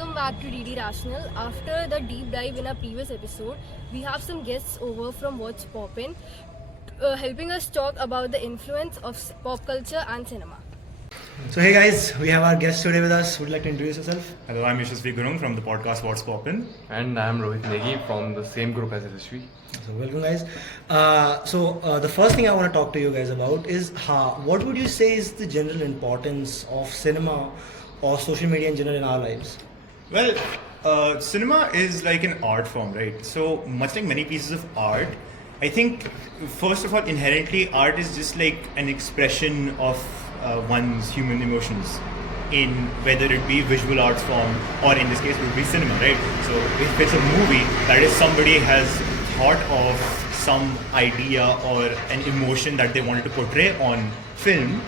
welcome back to DD Rational. After the deep dive in our previous episode, we have some guests over from What's Poppin, helping us talk about the influence of pop culture and cinema. So hey guys, we have our guest today with us. Would you like to introduce yourself? Hello, I'm Yashasvi Gurung from the podcast What's Poppin. And I'm Rohit Negi from the same group as Yashasvi. So welcome guys. The first thing I want to talk to you guys about is what would you say is the general importance of cinema or social media in general in our lives? Well, cinema is like an art form, right? So much like many pieces of art, I think first of all, inherently art is just like an expression of one's human emotions in whether it be visual arts form or in this case it would be cinema, right? So if it's a movie, that is somebody has thought of some idea or an emotion that they wanted to portray on film,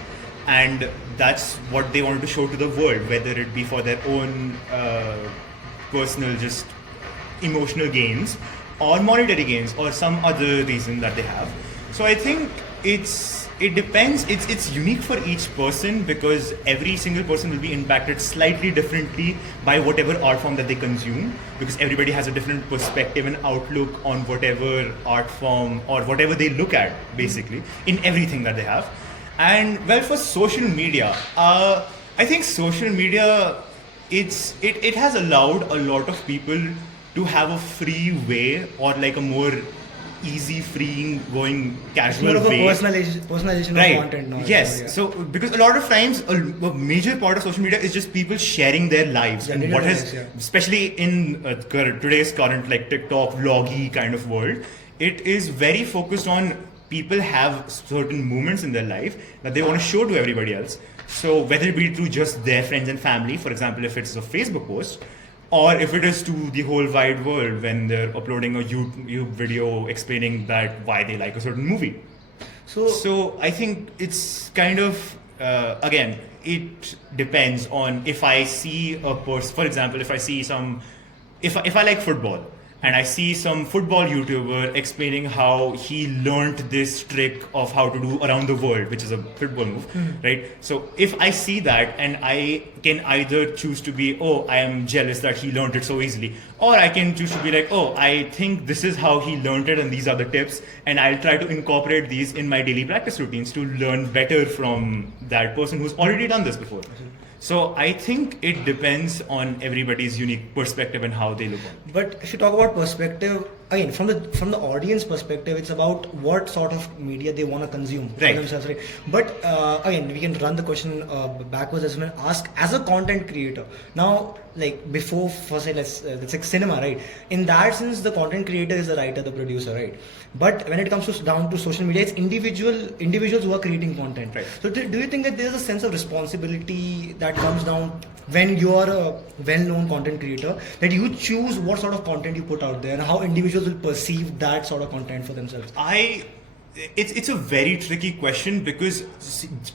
and that's what they wanted to show to the world, whether it be for their own personal just emotional gains or monetary gains or some other reason that they have. So I think it depends. It's unique for each person because every single person will be impacted slightly differently by whatever art form that they consume, because everybody has a different perspective and outlook on whatever art form or whatever they look at, basically, in everything that they have. And well, for social media, I think social media, it has allowed a lot of people to have a free way, or like a more easy, free going, casual More of a way. personalization Right. of content now. Yes. Yeah. So because a lot of times a major part of social media is just people sharing their lives, Yeah, and digital what has, lives, yeah. especially in today's current like TikTok vloggy kind of world, it is very focused on people have certain moments in their life that they want to show to everybody else. So whether it be through just their friends and family, for example, if it's a Facebook post, or if it is to the whole wide world when they're uploading a YouTube video explaining that why they like a certain movie. So I think it's kind of, again, it depends on if I see a person, for example, if I see if I like football, and I see some football YouTuber explaining how he learned this trick of how to do around the world, which is a football move, right? So if I see that, and I can either choose to be, oh, I am jealous that he learned it so easily, or I can choose to be like, oh, I think this is how he learned it and these are the tips, and I'll try to incorporate these in my daily practice routines to learn better from that person who's already done this before. So I think it depends on everybody's unique perspective and how they look at it. But if you talk about perspective, again, from the audience perspective, it's about what sort of media they want to consume for Right. themselves, right? But again, we can run the question backwards as well. Ask as a content creator. Now, like before, for say let's like cinema, right? In that sense, the content creator is the writer, the producer, right? But when it comes to down to social media, it's individuals who are creating content. Right. So do you think that there's a sense of responsibility that comes down when you are a well-known content creator, that you choose what sort of content you put out there and how individuals will perceive that sort of content for themselves? It's a very tricky question because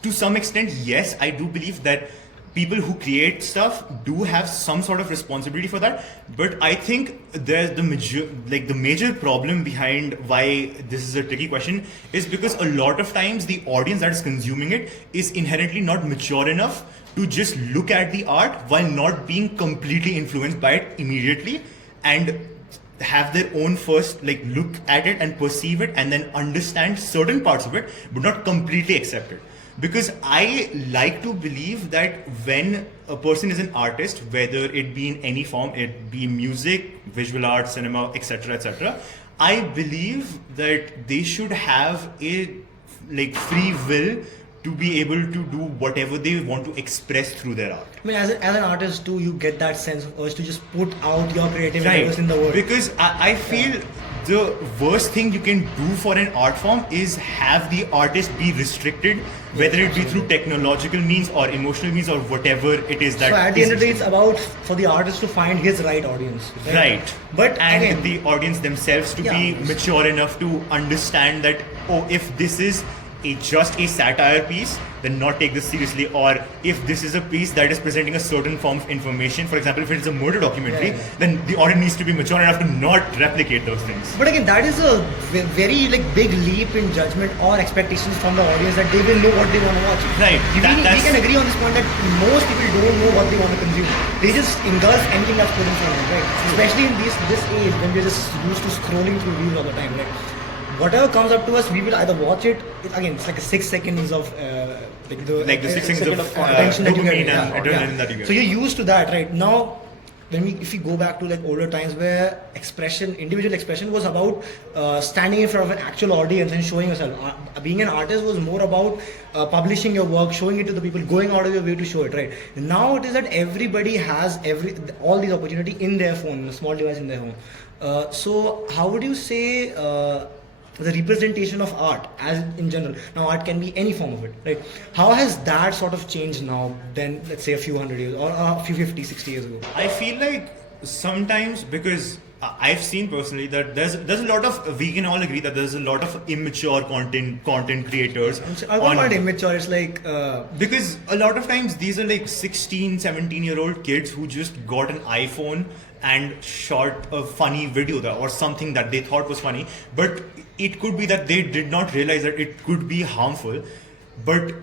to some extent, yes, I do believe that people who create stuff do have some sort of responsibility for that. But I think there's the major problem behind why this is a tricky question is because a lot of times the audience that is consuming it is inherently not mature enough to just look at the art while not being completely influenced by it immediately, and have their own first look at it and perceive it and then understand certain parts of it but not completely accept it. Because I like to believe that when a person is an artist, whether it be in any form, it be music, visual art, cinema, etc., I believe that they should have a free will to be able to do whatever they want to express through their art. I mean, as an artist too, you get that sense of urge to just put out your creative ideas in the world. Because I feel the worst thing you can do for an art form is have the artist be restricted, whether it be through technological means or emotional means or whatever it is that. So at the end of the day, it's about for the artist to find his right audience. Right. But and again, the audience themselves to be mature enough to understand that, oh, if this is just a satire piece, then not take this seriously. Or if this is a piece that is presenting a certain form of information, for example, if it's a murder documentary, then the audience needs to be mature enough to not replicate those things. But again, that is a very like big leap in judgment or expectations from the audience that they will know what they want to watch. Right. We can agree on this point that most people don't know what they want to consume. They just engulf anything that's put in front of them, right? Especially in this age when we're just used to scrolling through reels all the time, right? Whatever comes up to us, we will either watch it. Again, it's like a 6 seconds of like the 6 seconds of attention that you dopamine get. and adrenaline that you get. So you're used to that, right? Now, if we go back to like older times where individual expression was about standing in front of an actual audience and showing yourself. Being an artist was more about publishing your work, showing it to the people, going out of your way to show it, right? Now it is that everybody has all these opportunity in their phone, a small device in their home. So how would you say the representation of art as in general? Now art can be any form of it, right? How has that sort of changed now than let's say a few hundred years or a few 50, 60 years ago? I feel like sometimes, because I've seen personally that there's a lot of, we can all agree that there's a lot of immature content creators. I won't call it immature, it's like because a lot of times these are like 16, 17-year-old kids who just got an iPhone and shot a funny video or something that they thought was funny, but it could be that they did not realize that it could be harmful. But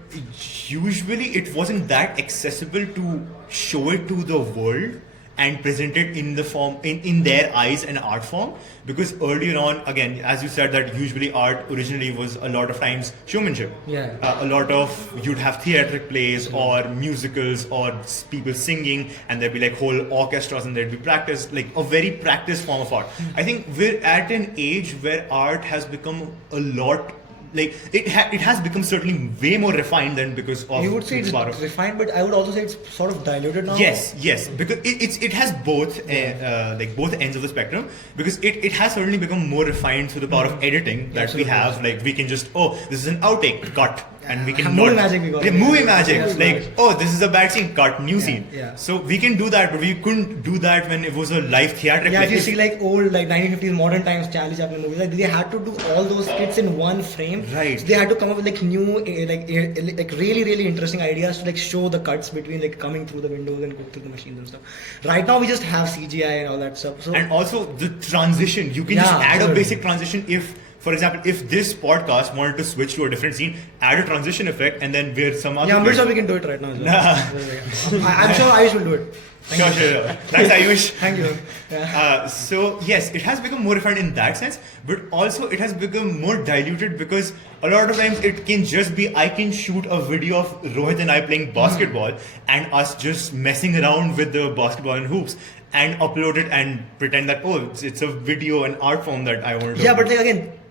usually it wasn't that accessible to show it to the world and present it in the form, in their eyes, an art form. Because earlier on, again, as you said, that usually art originally was a lot of times showmanship. Yeah. A lot of, you'd have theatric plays or musicals or people singing, and there'd be like whole orchestras and there'd be practice, like a very practiced form of art. I think we're at an age where art has become a lot, like it has become certainly way more refined than because of. You would say it's refined, but I would also say it's sort of diluted now. Yes, because it has both like both ends of the spectrum, because it has certainly become more refined through the power of editing that we have. Like we can just, this is an outtake, cut. And we can movie magic we got. Movie magic. Like, this is a bad scene, cut, new scene. Yeah. So we can do that, but we couldn't do that when it was a live theatric. Yeah, if you see like old like 1950s modern times Charlie Chaplin movies, like they had to do all those skits in one frame. Right. So they had to come up with like new like really interesting ideas to like show the cuts between like coming through the windows and go through the machines and stuff. Right now we just have CGI and all that stuff. So and also the transition, you can just add a basic transition. If, for example, if this podcast wanted to switch to a different scene, add a transition effect, and then we're some other. Yeah, I'm sure we can do it right now as well. I'm sure Ayush will do it. Sure. Thanks, Ayush. Thank you. Yeah. So yes, it has become more refined in that sense, but also it has become more diluted because a lot of times it can just be, I can shoot a video of Rohit and I playing basketball and us just messing around with the basketball and hoops, and upload it and pretend that it's a video, an art form that I want to. Yeah, but like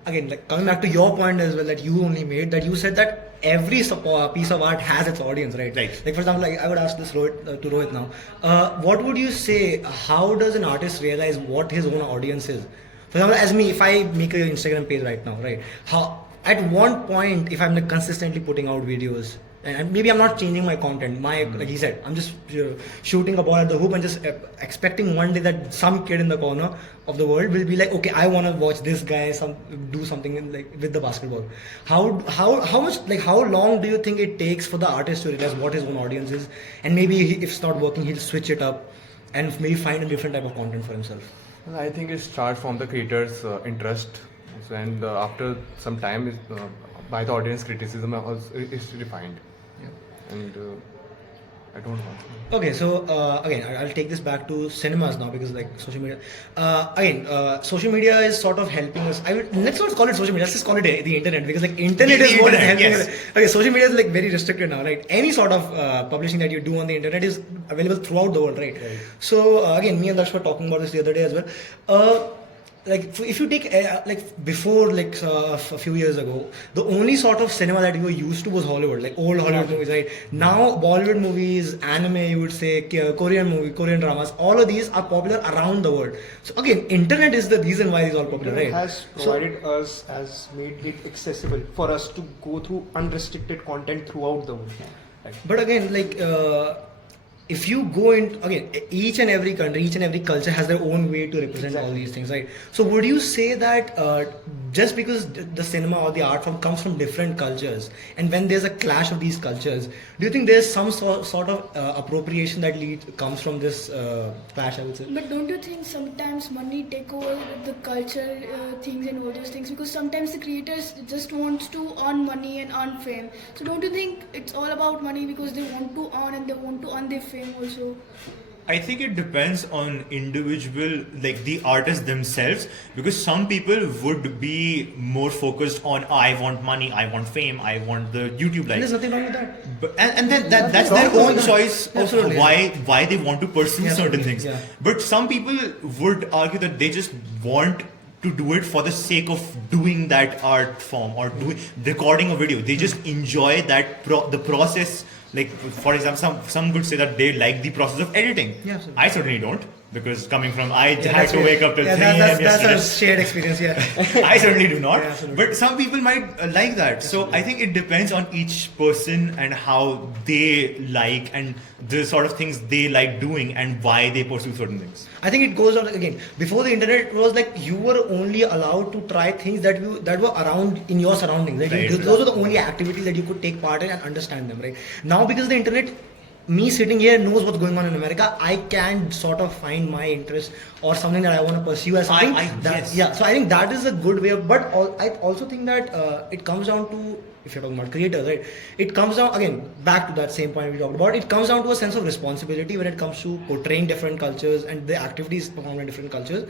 again, like coming back to your point as well that you only made, that you said that every piece of art has its audience, right? Right. Like for example, like I would ask this to Rohit now. What would you say? How does an artist realize what his own audience is? For example, as me, if I make an Instagram page right now, right? At one point, if I'm like consistently putting out videos, and maybe I'm not changing my content. Like he said, I'm just shooting a ball at the hoop and just expecting one day that some kid in the corner of the world will be like, okay, I want to watch this guy do something like with the basketball. How much, like how long do you think it takes for the artist to realize what his own audience is, and maybe if it's not working, he'll switch it up and maybe find a different type of content for himself? Well, I think it starts from the creator's interest, and after some time, by the audience criticism is refined. And I don't know. Okay, so again, I'll take this back to cinemas now, because like social media, social media is sort of helping us. Let's not call it social media. Let's just call it the internet, because like internet is what is helping us. Okay, social media is like very restricted now, right? Any sort of publishing that you do on the internet is available throughout the world, right? So again, me and Daksh were talking about this the other day as well. Like if you take like before like a few years ago, the only sort of cinema that you were used to was Hollywood, like old Hollywood movies, right? Now Bollywood movies, anime, you would say, Korean dramas, all of these are popular around the world. So again, internet is the reason why these are all popular, right? It has provided us, has made it accessible for us to go through unrestricted content throughout the world. Right. But again, like if you go in again, each and every country, each and every culture has their own way to represent all these things, right? So would you say that just because the cinema or the art form comes from different cultures, and when there's a clash of these cultures, do you think there's some sort of appropriation that comes from this clash, I would say? But don't you think sometimes money take over the culture things and all those things? Because sometimes the creators just want to earn money and earn fame. So don't you think it's all about money because they want to earn and they want to earn their fame also? I think it depends on individual, like the artists themselves, because some people would be more focused on, I want money, I want fame, I want the YouTube likes. There's nothing wrong with that. But, and then that's their own choice of Absolutely. why they want to pursue Yeah, certain absolutely. things. Yeah. But some people would argue that they just want to do it for the sake of doing that art form or recording a video. They just enjoy that the process. Like, for example, some would say that they like the process of editing. Yeah, absolutely. I certainly don't, because coming from, I had that's to fair. wake up till 3 that's, a.m. that's yesterday. a shared experience, yeah. I certainly do not. Yeah, absolutely. But some people might like that. So I think it depends on each person and how they like and the sort of things they like doing and why they pursue certain things. I think it goes on again. Before the internet, it was like you were only allowed to try things that were around in your surroundings. Right? Right. Those were the only activities that you could take part in and understand them. Right now, because of the internet, me sitting here knows what's going on in America. I can sort of find my interest or something that I want to pursue as something. Yes. Yeah. So I think that is a good way of. But I also think that it comes down to, if you're talking about creators, right? It comes down again back to that same point we talked about. It comes down to a sense of responsibility when it comes to portraying different cultures and the activities performed in different cultures.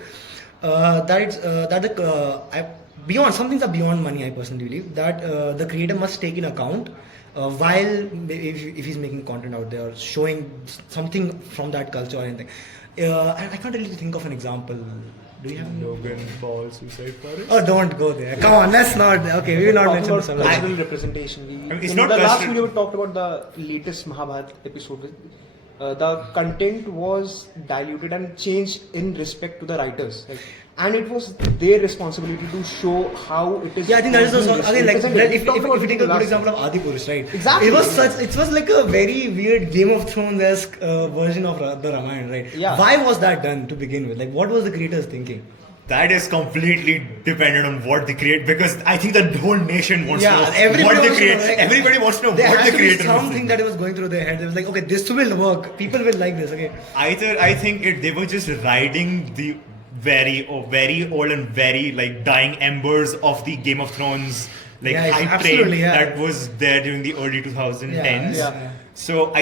Beyond some things are beyond money. I personally believe that the creator must take in account while if he's making content out there, showing something from that culture or anything. I can't really think of an example. Do you have Logan Paul suicide forest? Oh, don't go there. Come on, let's not. Okay, we will not Talk mention about some. cultural representation. It's In not the last cultural. video, we talked about the latest Mahabharat episode. The content was diluted and changed in respect to the writers. And it was their responsibility to show how it is. Yeah, I think that is also again like represented. if We talked you about take it a in the good last example of Adipurush, right? Exactly. It was like a very weird Game of Thrones-esque version of the Ramayana, right? Yeah. Why was that done to begin with? Like, what was the creators thinking? That is completely dependent on what they create, because I think the whole nation wants to know everybody what they wants to create. know, like, Everybody wants to know there what has the to be creator was something thinking. that was going through their head. It was like, okay, this will work. People will like this. Okay. Either I think they were just riding the very old and very like dying embers of the Game of Thrones like Yeah, hype absolutely, train yeah. that was there during the early 2010s. Yeah. So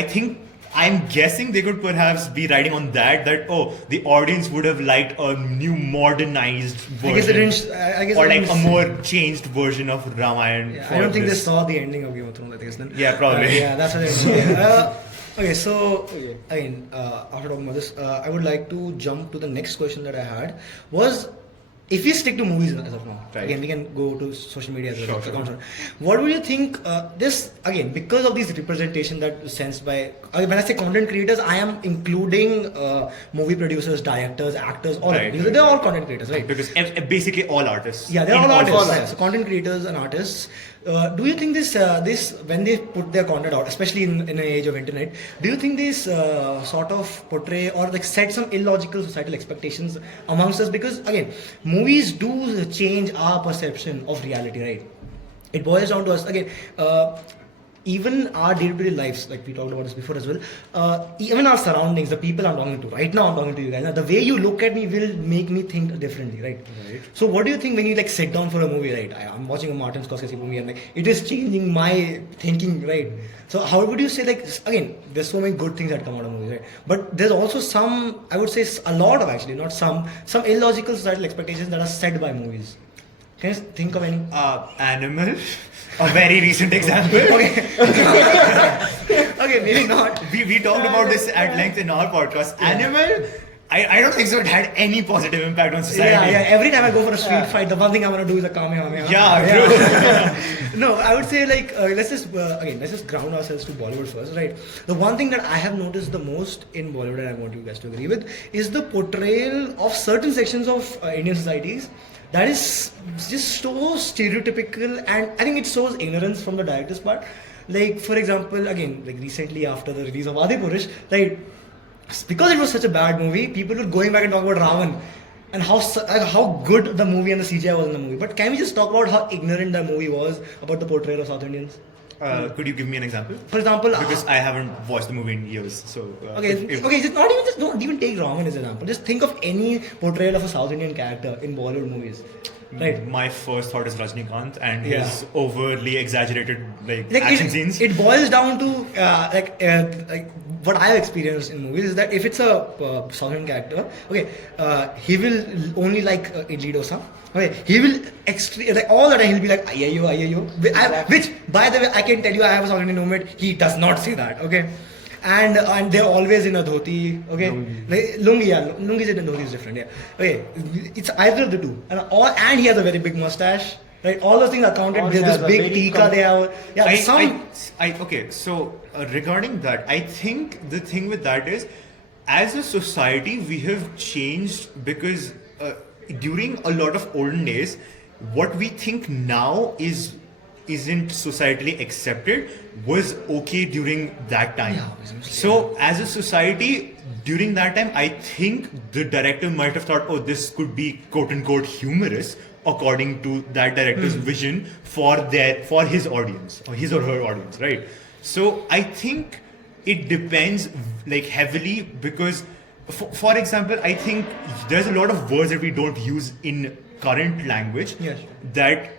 I'm guessing they could perhaps be riding on that the audience would have liked a new modernized version. I guess it didn't. I guess or it like didn't- a more changed version of Ramayana. Yeah, for I don't think this. they saw the ending of Game of Thrones. I guess then. Yeah, probably. Yeah, that's what they okay, so again, after talking about this, I would like to jump to the next question that I had. Was if we stick to movies as of now, Right. again we can go to social media as well. Sure. What would you think? This again because of these representation that was sensed by when I say content creators, I am including movie producers, directors, actors, all of Right. them. Because they're all content creators, right? Because basically all artists. Yeah, they're in all artists. genres. Yeah, so content creators and artists. Do you think this when they put their content out, especially in an age of internet, do you think this sort of portray or like set some illogical societal expectations amongst us? Because again, movies do change our perception of reality, right? It boils down to us again. Even our day-to-day lives, like we talked about this before as well, even our surroundings, the people I'm talking to, right now I'm talking to you guys, now, the way you look at me will make me think differently, right? So what do you think when you like sit down for a movie, right? I'm watching a Martin Scorsese movie and like, it is changing my thinking, right? So how would you say, like, again, there's so many good things that come out of movies, right? But there's also some, I would say a lot of actually, not some illogical societal expectations that are set by movies. Can you think of any? Animal, a very recent example. Okay. Okay, maybe not. We talked about this at length in our podcast. Yeah. Animal, I don't think so. It had any positive impact on society. Yeah. Every time I go for a street fight, the one thing I'm gonna do is a kamehameha. Yeah, No, I would say like let's just ground ourselves to Bollywood first, right? The one thing that I have noticed the most in Bollywood, and I want you guys to agree with, is the portrayal of certain sections of Indian societies that is just so stereotypical, and I think it shows ignorance from the director's part. Like for example, again, like recently after the release of Adipurish, right? Because it was such a bad movie, people were going back and talking about Ravan and how good the movie and the CGI was in the movie. But can we just talk about how ignorant the movie was about the portrayal of South Indians? Could you give me an example? For example, Because I haven't watched the movie in years, so okay, don't even take Ravan as an example. Just think of any portrayal of a South Indian character in Bollywood movies. Right. My first thought is Rajnikant and Yeah. his overly exaggerated like Like action scenes. it boils down to like what I've experienced in movies is that if it's a South Indian character, okay, he will only like idli dosa. Okay, he will like all the time he'll be like ayyo ayyo. Which by the way I can tell you I have a South Indian roommate. He does not say that. Okay. And they're always in a dhoti, okay? Lungi, yeah. Lungi and dhoti is different, yeah. Okay, it's either of the two. And he has a very big mustache, right? All those things are counted. Or There's he has this a big very tika they have. Yeah, Okay, so regarding that, I think the thing with that is, as a society, we have changed because during a lot of olden days, what we think now isn't societally accepted was okay during that time. Yeah, obviously. So as a society during that time, I think the director might have thought, oh, this could be quote unquote humorous according to that director's vision for his audience or his or her audience, right? So I think it depends like heavily because for example, I think there's a lot of words that we don't use in current language Yes. that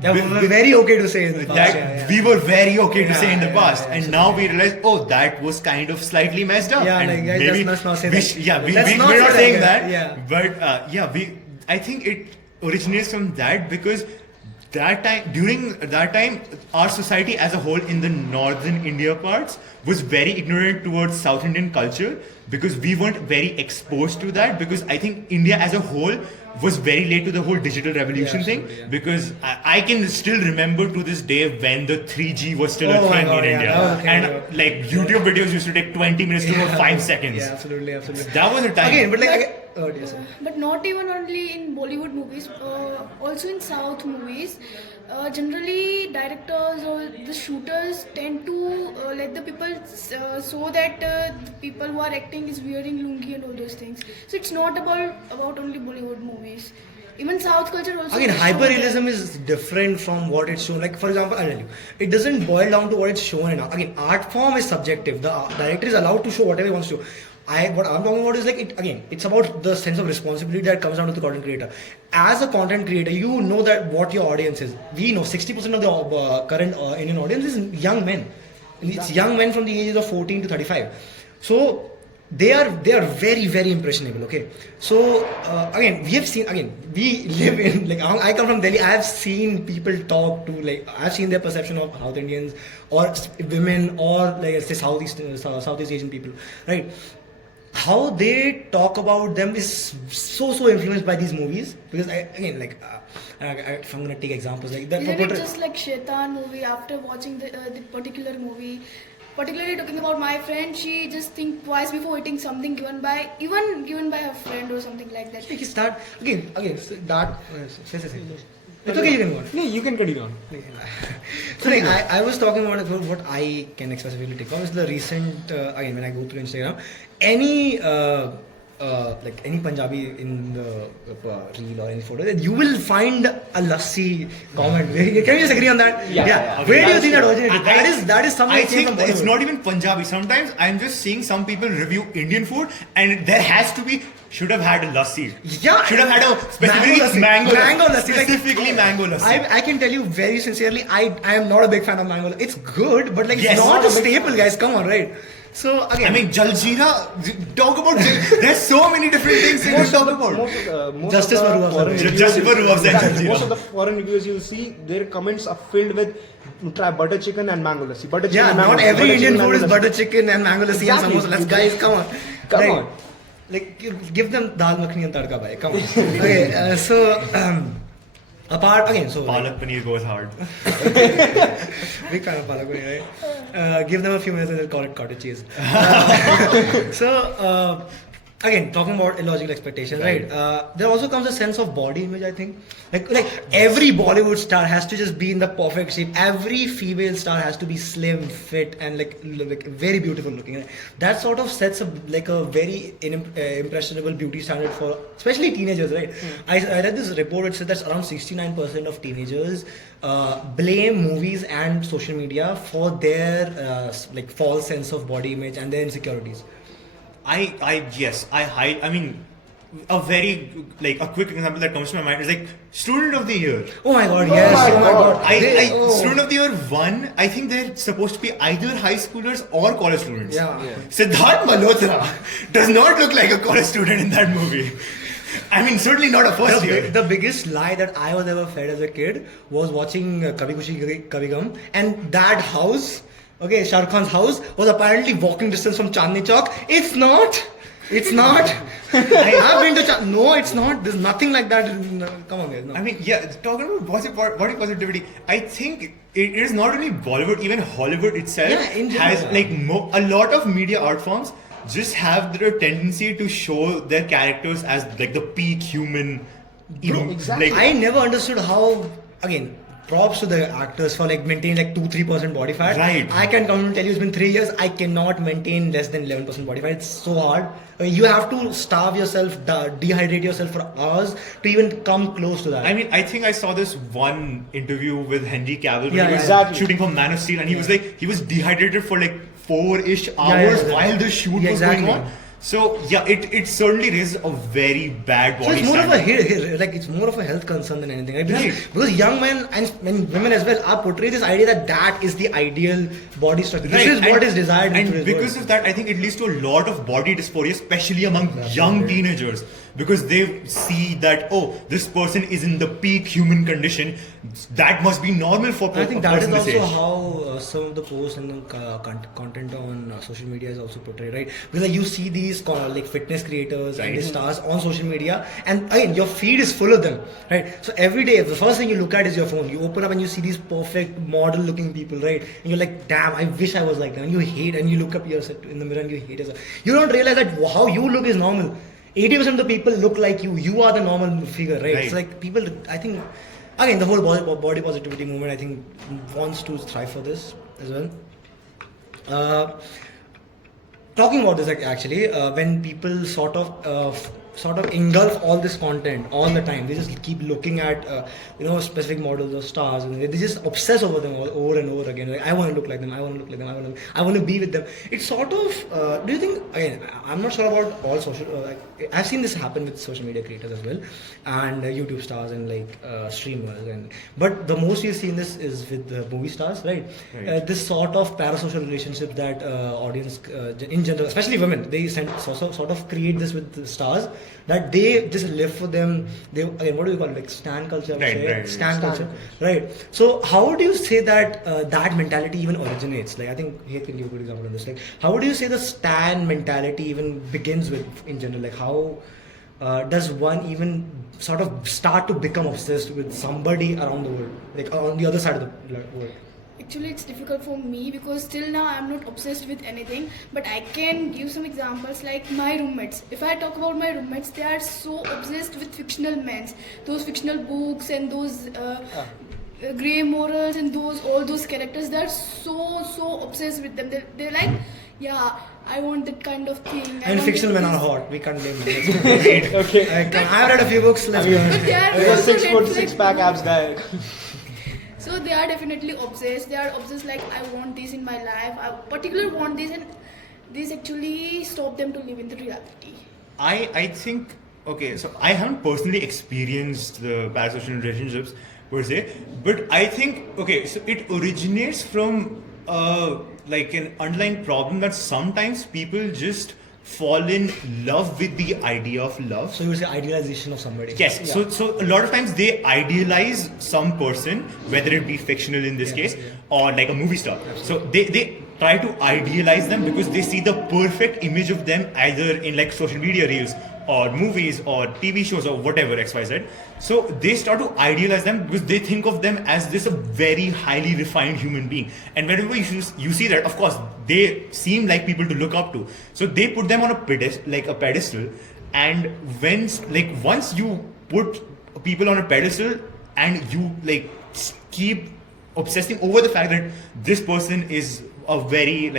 we're very okay to say in the past. that we were very okay to say in the Yeah, past, yeah, and now we realize, oh, that was kind of slightly messed up. Yeah, and like, guys, maybe let's not say we that. we're not saying that. Yeah. But I think it originates from that because during that time, our society as a whole in the northern India parts was very ignorant towards South Indian culture because we weren't very exposed to that because I think India as a whole was very late to the whole digital revolution thing because I can still remember to this day when the 3G was still Oh a my thing God, in yeah, India that was a thing, and yeah. like YouTube videos used to take 20 minutes to 5 seconds. Yeah, absolutely. That was a time. Again, but like, yes, sir. But not even only in Bollywood movies, also in South movies. Generally, directors or the shooters tend to let the people so that the people who are acting is wearing lungi and all those things. So it's not about only Bollywood movies. Even South culture also. Again, is shown there. hyperrealism is different from what it's shown. Like, for example, I'll tell you, it doesn't boil down to what it's shown in. Again, art form is subjective. The director is allowed to show whatever he wants to. What I'm talking about is like, it's about the sense of responsibility that comes down to the content creator. As a content creator, you know that what your audience is. We know 60% of the current Indian audience is young men. It's young men from the ages of 14 to 35. So, they are very, very impressionable, okay? So, again, we have seen, we live in, like, I come from Delhi, I have seen people talk to, like, I've seen their perception of South Indians or women or, like, let's say, Southeast Asian people, right? How they talk about them is so influenced by these movies because, if I'm gonna take examples, like that. Isn't it just like Shaitan movie? After watching the particular movie, particularly talking about my friend, she just think twice before eating something given by her friend or something like that. Like start again. So that. Say. It's okay. You can go on. No, you can continue on. So like, I was talking about what I can specifically take from is the recent again when I go through Instagram, any Punjabi in the reel or any photo, you will find a lassi comment. Can you just agree on that? Yeah. Where do you think that originated? That is something. I think it's not even Punjabi. Sometimes I'm just seeing some people review Indian food and there has to be should have had a lassi. Yeah. Should have had a specifically mango lassi. Specifically mango lassi. I can tell you very sincerely, I am not a big fan of mango. It's good, but like Yes. it's not a staple, guys. Come on, right? So again, I mean, Jaljeera, talk about there's so many different things you can talk about. Most Justice of the for Ruaf foreign Sir. reviews- Justice for Ruaf Sir. Exactly. Most of the foreign reviews you'll see, their comments are filled with try butter chicken and mango lassi. Butter chicken yeah, and mango not lassi. every Butter Indian chicken, food is mango lassi. butter chicken and mango lassi and Exactly. samosa. Let's guys, come on. Come on. Like, give them dal makhani and tadka bhai. Come on. Okay, so apart again, so Palak paneer goes hard. big fan of palak paneer, right? Give them a few minutes and they'll call it cottage cheese. So again, talking about illogical expectations, right? There also comes a sense of body image, I think. Like every Bollywood star has to just be in the perfect shape. Every female star has to be slim, fit, and like very beautiful looking. Right? That sort of sets a very impressionable beauty standard for especially teenagers, right? I read this report. It said that around 69% of teenagers blame movies and social media for their false sense of body image and their insecurities. I mean, a quick example that comes to my mind is like Student of the Year. Oh my god, yes. Oh my god. Student of the Year 1, I think they're supposed to be either high schoolers or college students. Yeah. Siddharth Malhotra does not look like a college student in that movie. I mean, certainly not a first year. The biggest lie that I was ever fed as a kid was watching Kabhi Khushi Kabhi Gum, and that house, okay, Shah Rukh Khan's house, was apparently walking distance from Chandni Chowk. It's not. It's not. I have been to No, it's not. There's nothing like that. Come on, guys. No. I mean, yeah, talking about body positivity, I think it is not only Bollywood, even Hollywood itself has a lot of media art forms just have their tendency to show their characters as like the peak human. Exactly. I never understood how, again, props to the actors for maintaining 2-3% body fat. Right. I can come and tell you it's been 3 years. I cannot maintain less than 11% body fat. It's so hard. I mean, you have to starve yourself, dehydrate yourself for hours to even come close to that. I mean, I think I saw this one interview with Henry Cavill when Yeah, he was exactly. shooting for Man of Steel, and he was he was dehydrated for 4-ish hours while the shoot was going on. So yeah, it certainly raises a very bad body So it's more standard. of a it's more of a health concern than anything, right? Right. Because young men and women as well are portraying this idea that is the ideal body structure. This is what is desired. And because of that, I think it leads to a lot of body dysphoria, especially among young teenagers, because they see that this person is in the peak human condition. That must be normal for I think that is this also age. how some of the posts and content on social media is also portrayed, right? Because you see these fitness creators and these stars on social media, and again your feed is full of them, right? So every day the first thing you look at is your phone. You open up and you see these perfect model-looking people, right? And you're like, damn, I wish I was like them. And you hate, and you look up yourself in the mirror and you hate yourself. You don't realize that how you look is normal. 80% of the people look like you. You are the normal figure, right? It's like people, I think, again, the whole body positivity movement, I think, wants to strive for this as well. Talking about this actually, when people sort of engulf all this content all the time, they just keep looking at specific models or stars, and they just obsess over them over and over again. Like, I want to look like them. I want to look like them. I want to be with them. It's sort of. Do you think? Again, I'm not sure about all social. I've seen this happen with social media creators as well, and YouTube stars and streamers. But the most we've seen this is with the movie stars, right? This sort of parasocial relationships that audience in general, especially women, they sort of create this with the stars, that they just live for them. They, again, what do you call it? Stan culture, Stan culture, right? So how do you say that that mentality even originates? I think Heath can give a good example on this. How do you say the Stan mentality even begins with in general? How does one even sort of start to become obsessed with somebody around the world, on the other side of the world? Actually, it's difficult for me because till now I'm not obsessed with anything, but I can give some examples like my roommates. If I talk about my roommates, they are so obsessed with fictional men, those fictional books and those grey morals and all those characters. They're so obsessed with them. They're like, yeah, I want that kind of thing. And fictional men are hot. We can't blame them. Okay. I've read a few books. Let's be honest. But they are You're a also 6 foot Netflix 6 pack abs guy. So they are definitely obsessed. They are obsessed like, I want this in my life. I particularly want this, and this actually stop them to live in the reality. I think, okay, so I haven't personally experienced the parasocial relationships per se, but I think, okay, so it originates from an underlying problem that sometimes people just fall in love with the idea of love. So you would say idealization of somebody. Yes. Yeah. So a lot of times they idealize some person, whether it be fictional in this case, or like a movie star. Absolutely. So they try to idealize them because they see the perfect image of them either in social media reels or movies or TV shows or whatever XYZ. So they start to idealize them because they think of them as this a very highly refined human being. And whenever you see that, of course, they seem like people to look up to. So they put them on a pedestal. And once you put people on a pedestal and you keep obsessing over the fact that this person is a very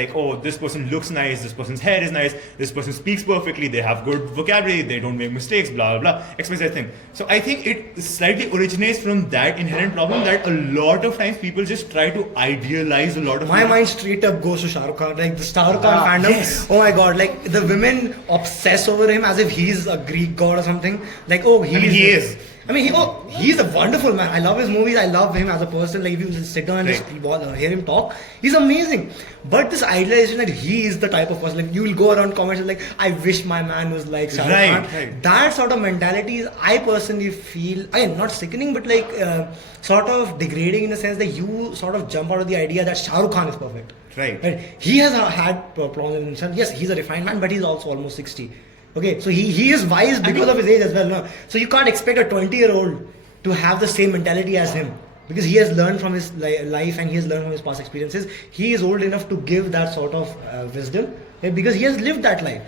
this person looks nice, this person's hair is nice, this person speaks perfectly, they have good vocabulary, they don't make mistakes, blah blah blah, XYZ thing. So I think it slightly originates from that inherent problem that a lot of times people just try to idealize a lot of my mind straight up goes to Shah Rukh Khan, like the Shah Rukh Khan fandom. Yes. Oh my god, like the women obsess over him as if he's a Greek god or something. Like, oh, he is. I mean, he's a wonderful man. I love his movies. I love him as a person. Like, if you sit down and just hear him talk, he's amazing. But this idealization that he is the type of person, like, you will go around comments like, I wish my man was like Shah Rukh Khan. Right. That sort of mentality is, I personally feel, again, not sickening, but sort of degrading in the sense that you sort of jump out of the idea that Shah Rukh Khan is perfect. Right. He has had problems in himself. Yes, he's a refined man, but he's also almost 60. Okay, so he is wise because of his age as well. No? So you can't expect a 20-year-old to have the same mentality as him because he has learned from his life and he has learned from his past experiences. He is old enough to give that sort of wisdom because he has lived that life.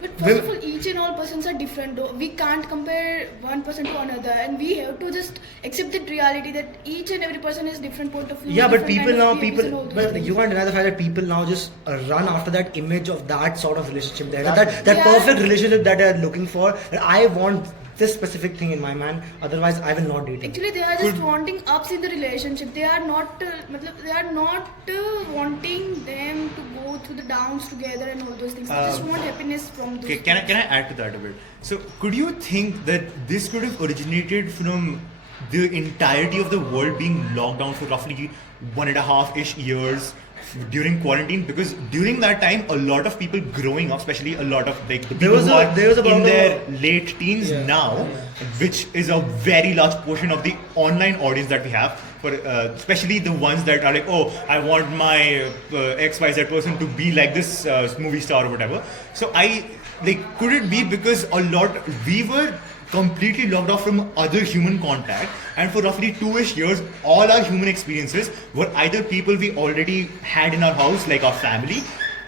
But first of all, each and all persons are different though. We can't compare one person to another, and we have to just accept that reality that each and every person has different point of view. Yeah, but people you can't deny the fact that people now just run after that image of that sort of relationship there, that perfect relationship that they're looking for. That I want this specific thing in my man, otherwise I will not date him. Actually, they are just wanting ups in the relationship. They are not wanting them to go through the downs together and all those things. They just want happiness from those. Okay, can I add to that a bit? So could you think that this could have originated from the entirety of the world being locked down for roughly 1.5-ish years during quarantine? Because during that time, a lot of people growing up, especially a lot of the people who are in their late teens now, which is a very large portion of the online audience that we have, for especially the ones that are like, oh, I want my XYZ person to be like this movie star or whatever. So could it be because we were completely locked off from other human contact, and for roughly 2-ish years all our human experiences were either people we already had in our house, like our family,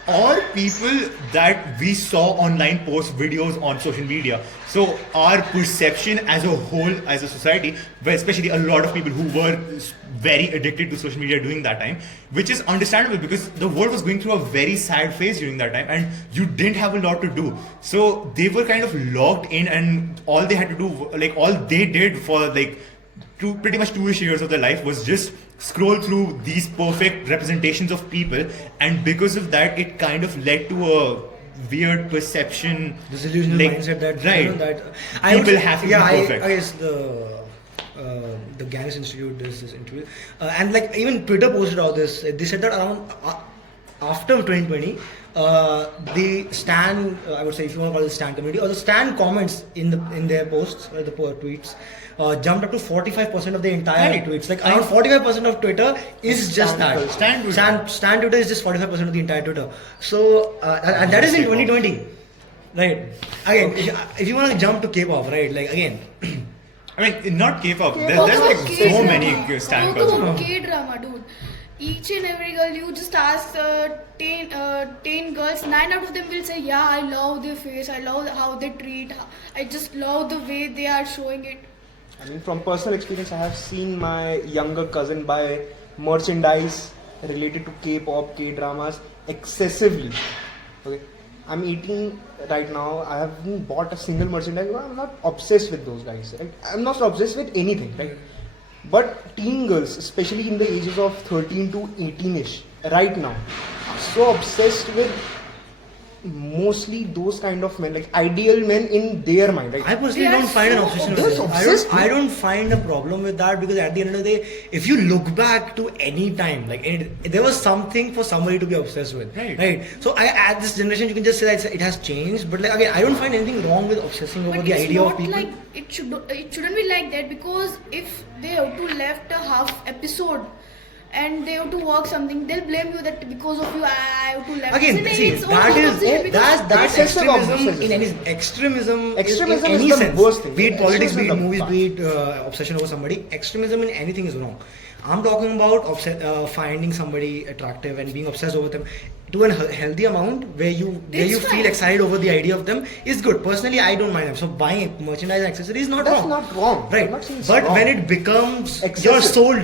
or people that we saw online post videos on social media. So our perception as a whole, as a society, but especially a lot of people who were very addicted to social media during that time, which is understandable because the world was going through a very sad phase during that time and you didn't have a lot to do. So they were kind of locked in, and all they had to do, all they did for pretty much 2-ish years of their life was just scroll through these perfect representations of people, and because of that it kind of led to a weird perception, disillusional mindset that people have to be perfect. I guess the Ganesh Institute does this interview, and even Twitter posted all this. They said that around after 2020, the Stan, I would say, if you want to call it the Stan community, or the Stan comments in their posts, or the tweets, jumped up to 45% of the entire tweets. Around 45% of Twitter is just that. Stan Twitter is just 45% of the entire Twitter. So, and that is in 2020. Right. Again, if you want to jump to K-pop, right? Again. I mean, not K-pop. There's so many Stan culture. K-drama, dude. Each and every girl, you just ask 10 girls, 9 out of them will say, yeah, I love their face, I love how they treat, I just love the way they are showing it. I mean, from personal experience, I have seen my younger cousin buy merchandise related to K-pop, K-dramas excessively. Okay, I'm 18 right now. I haven't bought a single merchandise. I'm not obsessed with those guys. Right? I'm not obsessed with anything. Right? But teen girls, especially in the ages of 13 to 18ish, right now, are so obsessed with mostly those kind of men, ideal men in their mind. Right? I personally don't find an obsession with this. I don't find a problem with that, because at the end of the day, if you look back to any time, there was something for somebody to be obsessed with. Right? So at this generation, you can just say that it has changed. But again, I don't find anything wrong with obsessing over the idea of people. It shouldn't be like that, because if they have to left a half episode and they have to work something, they'll blame you that because of you I have to learn. Again, So, see, it's all that is opposite because that's excessive extremism obsession. in any extremism Extremism in is any the sense. worst thing. Be it politics, be it Extremism is movies, the be it obsession over somebody. Extremism in anything is wrong. I'm talking about finding somebody attractive and being obsessed over them to a healthy amount where you It's feel fine. excited over the idea of them is good. Personally, I don't mind them. So buying merchandise and accessories is not That's wrong. not wrong. Right. I'm not saying it's But wrong. when it becomes Excessive. your sole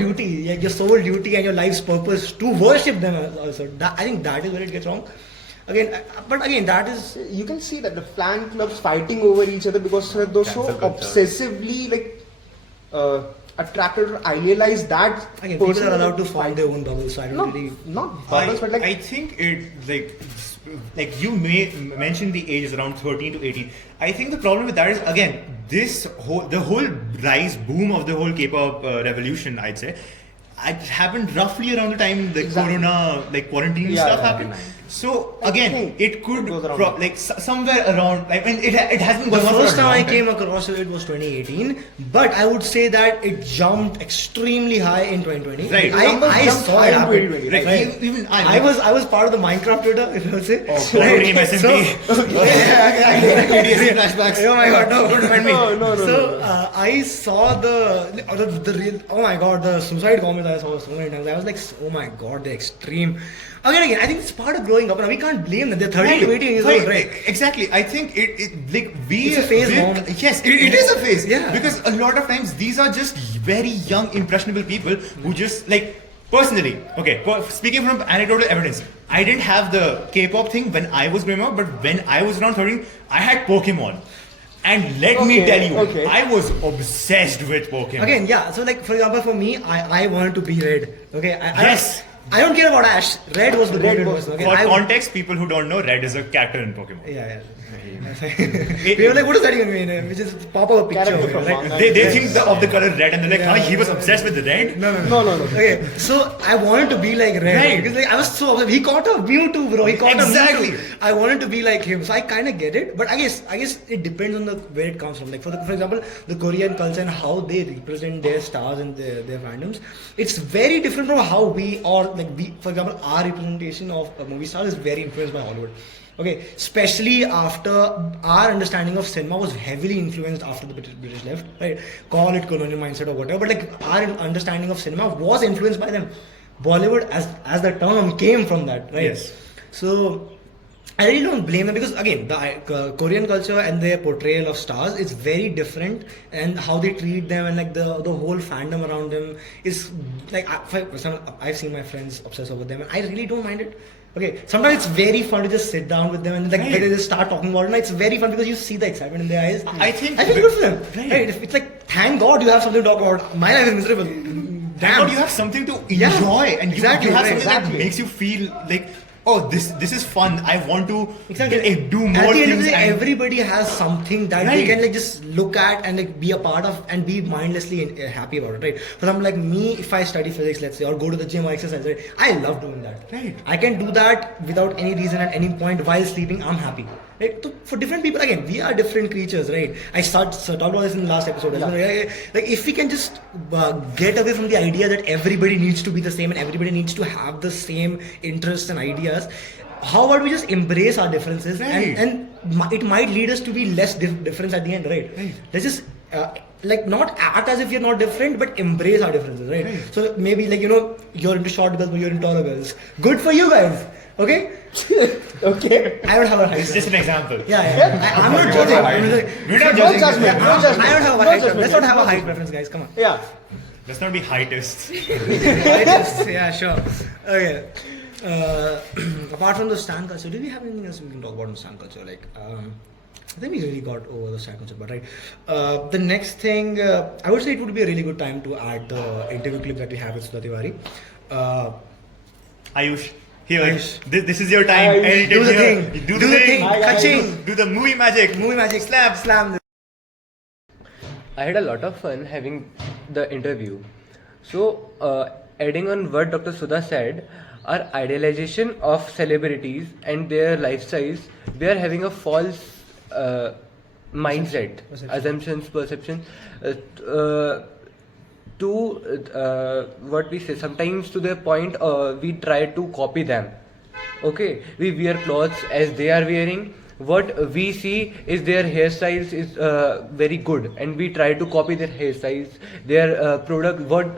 duty and your life's purpose to worship them also, I think that is where it gets wrong. But again, that is You can see that the fan clubs fighting over each other because they're so Cancel culture. obsessively attracted or idealize that again, person. people are allowed to form their own bubbles. So I don't not, really. not bubbles, but like I think it like you may mention the age is around 13 to 18. I think the problem with that is again the whole rise boom of the whole K-pop revolution. I'd say it happened roughly around the time the Exactly. Corona quarantine Yeah, stuff yeah, happened. So I again, think it could it goes around. somewhere around. I mean, it has been The going on for first a time long I came across it was 2018, but I would say that it jumped extremely high in 2020. Right. I Numbers saw jumped it high in happen. 2020, Right. Right. Even I was part of the Minecraft Twitter, if I would say. Oh, God, Team SMP. Flashbacks. Oh my god, no, don't remind me. No. So I saw the real. Oh my god, the suicide comments I saw so many times. I was like, oh my god, they're extreme. Again, I think it's part of growing up, and we can't blame them. They're 30 to 18 years old, right? Exactly. I think It's a phase, Mom. Yes, it is a phase. Yeah. Because a lot of times these are just very young, impressionable people who just personally. Okay. Speaking from anecdotal evidence, I didn't have the K-pop thing when I was growing up, but when I was around 13, I had Pokemon. And let me tell you, I was obsessed with Pokemon. Again, yeah. So for example, for me, I wanted to be red. Okay. Yes. I don't care about Ash. Red was the golden person. Okay. For context, people who don't know, Red is a character in Pokemon. Yeah. We were like, what does that even mean? We just pop up a picture. Character Of from it, right? manga. They think of the color red and they're like, Yeah. he was obsessed with the red? No. No. Okay, so I wanted to be like Red. Right. Because I was so obsessed. He caught a Mewtwo, bro. He caught Exactly. a Mewtwo. I wanted to be like him. So I kind of get it. But I guess it depends on where it comes from. Like for example, the Korean culture and how they represent their stars and their fandoms. It's very different from how for example, our representation of movie stars is very influenced by Hollywood. Okay, especially after our understanding of cinema was heavily influenced after the British left, right? Call it colonial mindset or whatever, but our understanding of cinema was influenced by them. Bollywood, as the term, came from that, right? Yes. So I really don't blame them because again, the Korean culture and their portrayal of stars is very different, and how they treat them and the whole fandom around them is for example, I've seen my friends obsess over them, and I really don't mind it. Okay, sometimes it's very fun to just sit down with them and when they just start talking about it. It's very fun because you see the excitement in their eyes. I feel good for them. Right? It's like, thank God you have something to talk about. My life is miserable. Thank Damn. God you have something to enjoy, Yeah, and exactly, you have right, something that exactly. makes you feel like, oh, this is fun. I want to Exactly. do more At the end of things. the day, and- everybody has something that they Right. can just look at and be a part of and be mindlessly happy about it, right? For example, like me, if I study physics, let's say, or go to the gym or exercise, right? I love doing that. Right. I can do that without any reason at any point while sleeping. I'm happy. Right? So for different people, again, we are different creatures, right? I talked about this in the last episode as well. Right? Like if we can just get away from the idea that everybody needs to be the same and everybody needs to have the same interests and ideas, how about we just embrace our differences, Right. and it might lead us to be less difference at the end, right? Let's just not act as if you're not different, but embrace our differences, right? So maybe you're into short girls but you're into taller girls. Good for you guys, okay? Okay. I don't have a height. It's just an example. Yeah. I'm not judging. We're not No judging. judgment. No I judgment. don't have a No height. judgment. Let's not have a height preference, guys. Come on. Yeah. Let's not be heightist. Yeah, sure. Okay. Apart from the stan culture, do we have anything else we can talk about in stan culture? I think we really got over the stan culture, but right. The next thing, I would say it would be a really good time to add the interview clip that we have with Sudha Tiwari. Ayush, here. Ayush. This is your time. Ayush, Edit do it the here. thing. Do Do the thing. Hi, Ka-ching. Do the movie magic. Movie magic. Slam. I had a lot of fun having the interview. So, adding on what Dr. Sudha said, our idealization of celebrities and their lifestyles, we are having a false mindset, assumptions, perceptions. to what we say, sometimes to the point we try to copy them. Okay, we wear clothes as they are wearing. What we see is their hairstyles is very good, and we try to copy their hairstyles, their product. What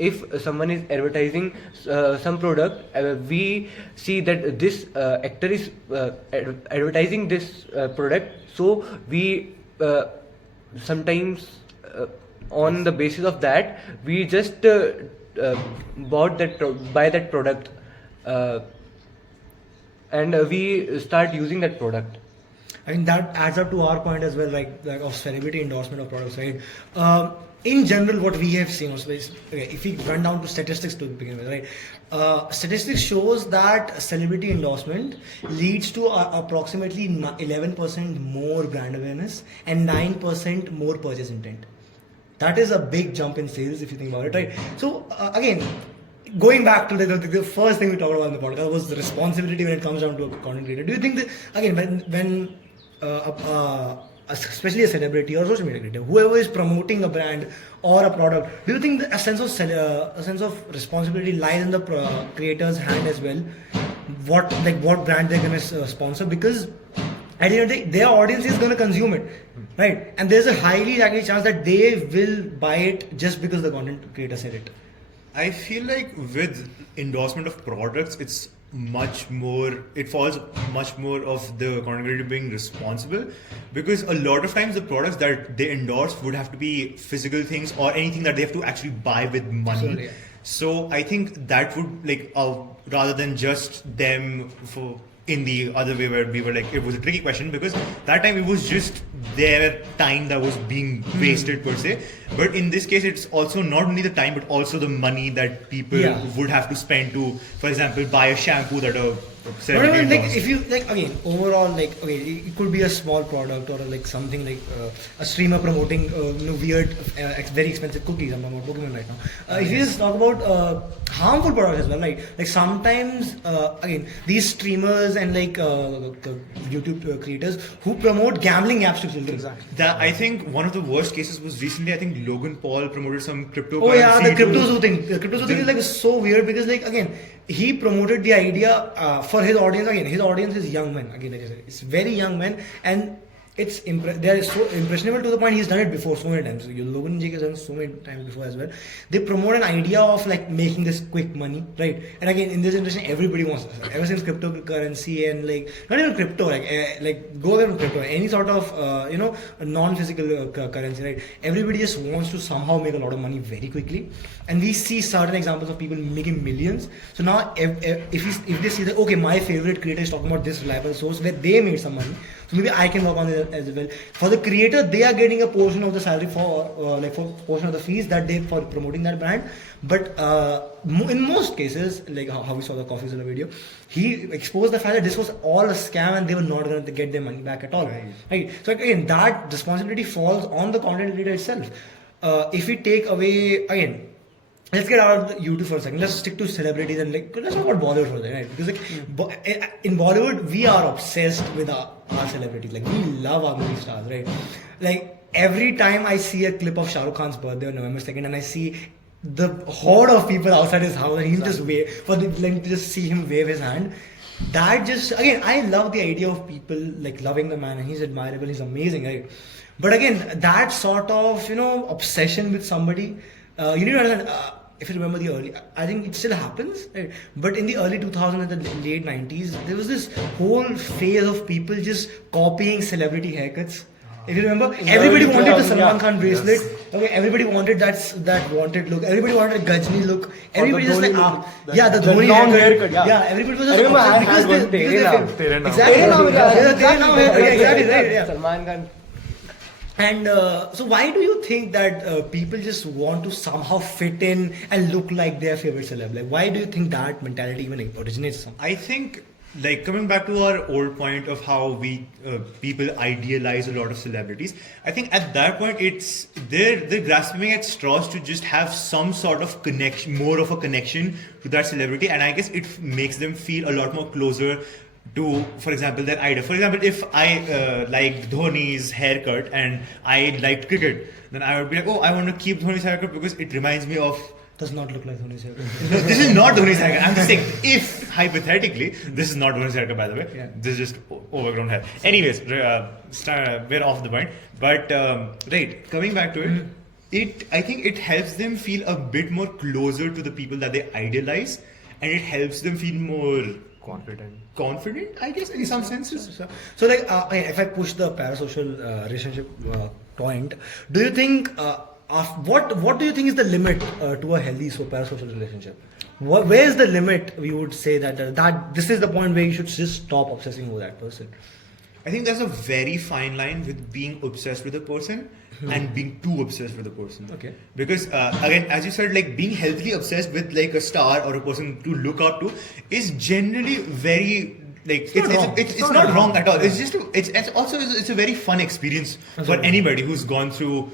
if someone is advertising some product, we see that this actor is advertising this product, so we sometimes on the basis of that we just buy that product, and we start using that product. I mean, that adds up to our point as well, like of celebrity endorsement of products, right? In general, what we have seen also is, okay, if we run down to statistics to begin with, right? Statistics shows that celebrity endorsement leads to approximately 11% more brand awareness and 9% more purchase intent. That is a big jump in sales if you think about it, right? So again, going back to the first thing we talked about in the podcast was the responsibility when it comes down to a content creator. Do you think that, again, when especially a celebrity or social media creator, whoever is promoting a brand or a product, do you think a sense of responsibility lies in the creator's hand as well? What brand they're going to sponsor? Because at the end of the day, their audience is going to consume it, right? And there's a highly likely chance that they will buy it just because the content creator said it. I feel like with endorsement of products, it's much more, it falls much more of the content creator being responsible, because a lot of times the products that they endorse would have to be physical things or anything that they have to actually buy with money. Absolutely, yeah. So I think that would, like, rather than just them for in the other way where we were like, it was a tricky question because that time it was just their time that was being wasted per se. But in this case, it's also not only the time but also the money that people would have to spend to, for example, buy a shampoo that a celebrity like endorses. if you like, again, overall, like, okay, it could be a small product or like something like a streamer promoting weird very expensive cookies. I'm talking about Pokemon right now. If you just talk about harmful products as well, like sometimes again, these streamers and like YouTube creators who promote gambling apps to children. Exactly. That, I think one of the worst cases was recently, I think Logan Paul promoted some cryptocurrency. Oh yeah, the to- crypto zoo thing. The crypto zoo thing is like so weird because, like, again, he promoted the idea for his audience. Again, his audience is young men. Again, like I said, it's very young men, and it's they are so impressionable to the point he's done it before so many times. Logan Jake has done so many times before as well. They promote an idea of like making this quick money, right? And again, in this generation, everybody wants this. Ever since cryptocurrency and like not even crypto, like go there with crypto, any sort of a non-physical currency, right? Everybody just wants to somehow make a lot of money very quickly, and we see certain examples of people making millions. So now, if they see that, okay, my favorite creator is talking about this reliable source where they made some money, so maybe I can work on it as well. For the creator, they are getting a portion of the salary for portion of the fees that they for promoting that brand. But in most cases, like how we saw the Coffee Zilla video, he exposed the fact that this was all a scam and they were not going to get their money back at all. Right? So again, that responsibility falls on the content creator itself. If we take away, again, let's get out of YouTube for a second. Let's stick to celebrities and like let's talk about Bollywood for a second, right? Because like in Bollywood, we are obsessed with our celebrities. Like we love our movie stars, right? Like every time I see a clip of Shah Rukh Khan's birthday on November 2nd, and I see the horde of people outside his house, and he's just to just see him wave his hand. That just, again, I love the idea of people like loving the man, and he's admirable, he's amazing, right? But again, that sort of obsession with somebody. You need to understand, if you remember the early, I think it still happens, right? But in the early 2000s and the late 90s, there was this whole phase of people just copying celebrity haircuts. If you remember, everybody wanted the Salman Khan bracelet. Yes. Okay, everybody wanted that wanted look. Everybody wanted a Gajni look. Everybody just like the Dhoni long haircut. Yeah, everybody was just because exactly right. Yeah. Salman Khan. And so why do you think that people just want to somehow fit in and look like their favorite celeb? Like, why do you think that mentality even originates from? I think, like, coming back to our old point of how we people idealize a lot of celebrities, I think at that point it's they're grasping at straws to just have some sort of connection, more of a connection to that celebrity, and I guess it makes them feel a lot more closer to, for example, their idol. For example, if I liked Dhoni's haircut and I liked cricket, then I would be like, oh, I want to keep Dhoni's haircut because it reminds me of. Does not look like Dhoni's haircut. No, this is not Dhoni's haircut. I'm just saying, if hypothetically, this is not Dhoni's haircut, by the way. Yeah. This is just overgrown hair. Anyways, we're off the point. But right, coming back to it, I think it helps them feel a bit more closer to the people that they idolize, and it helps them feel more confident, I guess, in some senses. So like, if I push the parasocial relationship point, do you think what do you think is the limit to a healthy parasocial relationship? Where is the limit? We would say that this is the point where you should just stop obsessing over that person. I think there's a very fine line with being obsessed with a person and being too obsessed with a person. Okay. Because again, as you said, like being healthily obsessed with like a star or a person to look up to is generally very like it's not wrong at all. It's just it's a very fun experience for anybody who's gone through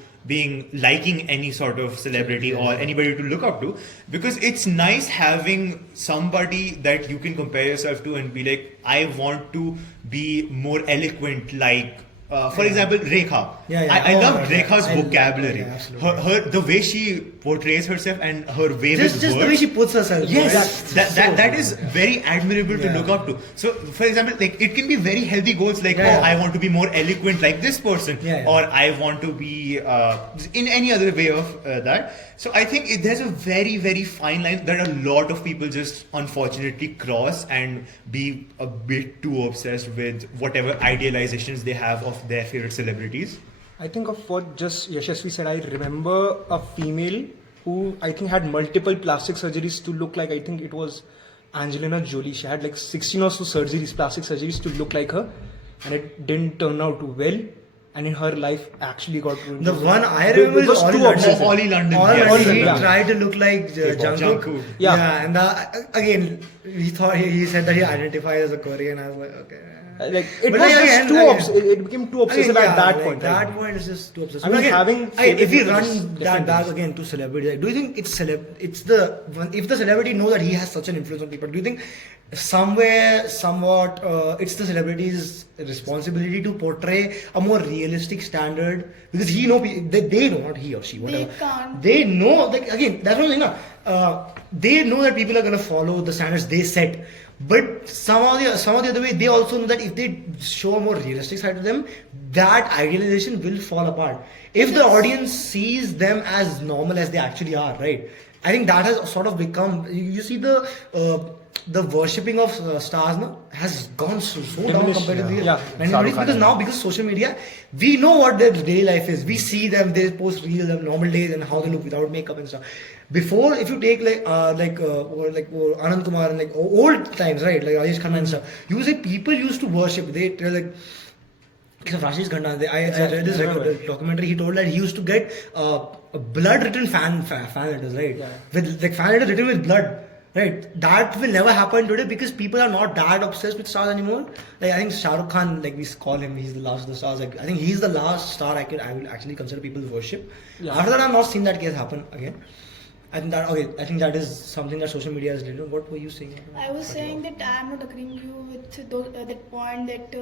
liking any sort of celebrity or anybody to look up to, because it's nice having somebody that you can compare yourself to and be like, I want to be more eloquent like for example, Rekha. I love Rekha's vocabulary. Her the way she portrays herself and her way with just the way she puts herself. Yes, that is very admirable to look up to. So, for example, like it can be very healthy goals, like I want to be more eloquent like this person, or I want to be in any other way of that. So I think there's a very, very fine line that a lot of people just unfortunately cross and be a bit too obsessed with whatever idealizations they have of their favorite celebrities. I think of what just Yashasvi said. I remember a female who I think had multiple plastic surgeries to look like, I think it was Angelina Jolie. She had like 16 or so surgeries, plastic surgeries to look like her, and it didn't turn out well. And in her life actually got ruined. The one I remember is Ollie London. He tried to look like Jungkook. Yeah, and again, he said that he identified as a Korean. I was like, okay. Like it became too obsessive at that point. That point is just too obsessive. I mean, if you run that back again to celebrity, do you think if the celebrity know that he has such an influence on people, do you think somewhat it's the celebrity's responsibility to portray a more realistic standard, because they know, not he or she, whatever. They can't. They know, like, again, that's what I'm saying. They know that people are going to follow the standards they set. But some of the other way, they also know that if they show a more realistic side to them, that idealization will fall apart. If the audience sees them as normal as they actually are, right? I think that has sort of become. You see the worshipping of stars now has gone so down compared to the 1920s, because social media, we know what their daily life is. We see them, they post reels of normal days and how they look without makeup and stuff. Before, if you take like Anand Kumar and like old times, right, like Rajesh Khanna and stuff, you say people used to worship. They like Rajesh Khanna. I read this documentary. He told that he used to get blood written fan letters, right? Yeah. With like fan letters written with blood. Right, that will never happen today because people are not that obsessed with stars anymore. Like I think Shah Rukh Khan, like we call him, he's the last of the stars. Like I think he's the last star I will actually consider people worship. Yeah. After that, I've not seen that case happen again. I think that is something that social media has done. What were you saying? I was saying that I am not agreeing with you with that point that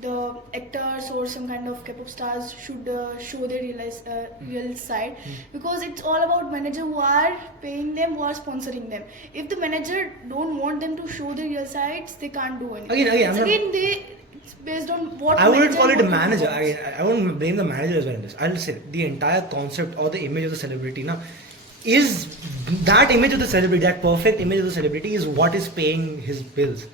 the actors or some kind of K-pop stars should show their real side, because it's all about manager who are paying them, who are sponsoring them. If the manager don't want them to show their real sides, they can't do anything. It's based on what I wouldn't call it a manager. I wouldn't blame the manager as well in this. I'll say the entire concept or the image of the celebrity now is that image of the celebrity, that perfect image of the celebrity is what is paying his bills.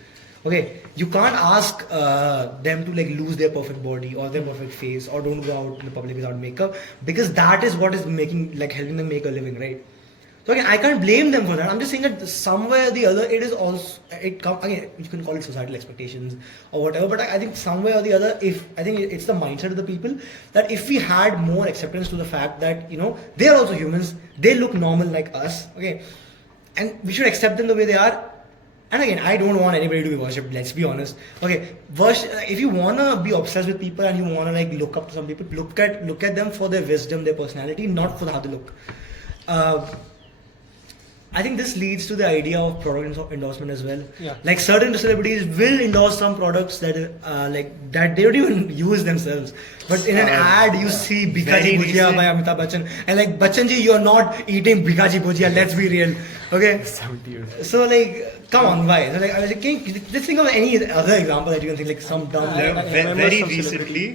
Okay, you can't ask them to like lose their perfect body or their perfect face or don't go out in the public without makeup, because that is what is helping them make a living, right? So again, I can't blame them for that. I'm just saying that somewhere or the other, it is also again, you can call it societal expectations or whatever, but I think somewhere or the other, I think it's the mindset of the people that if we had more acceptance to the fact that they are also humans, they look normal like us, okay, and we should accept them the way they are. And again, I don't want anybody to be worshipped, let's be honest. Okay, if you wanna be obsessed with people and you wanna like look up to some people, look at them for their wisdom, their personality, not for how they look. I think this leads to the idea of product endorsement as well. Yeah. Like certain celebrities will endorse some products that that they don't even use themselves. But in an ad, you see Bikaji very Bhujia by Amitabh Bachchan, and like Bachchan ji, you're not eating Bikaji Bhujia. Let's be real, okay? 70 years. So like, come on, why? So like, I was like, let's think of any other example that you can think, like some dumb. Very recently,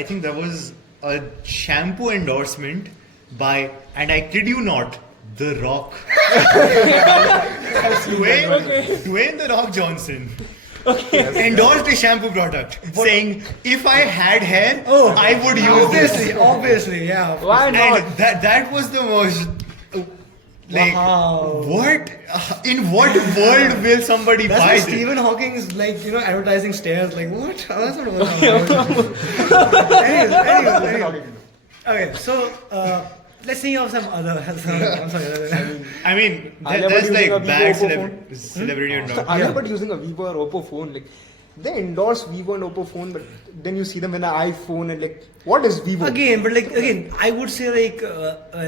I think there was a shampoo endorsement by, and I kid you not, The Rock. Dwayne The Rock Johnson. Endorsed a shampoo product saying, if I had hair, I would use this. Obviously, yeah. Why not? And that was the most. Like, Wow. what? In what world will somebody That's buy why this? Stephen Hawking's like, advertising stairs. Like, what? That's not what anyways. Okay, so let's think of some other. I'm sorry. I mean, I never there's using like a bad Vivo phone. celebrity endorsement. I remember using a Vivo or Oppo phone. Like, they endorse Vivo and Oppo phone, but then you see them in an iPhone and like, what is Vivo? Again, I would say like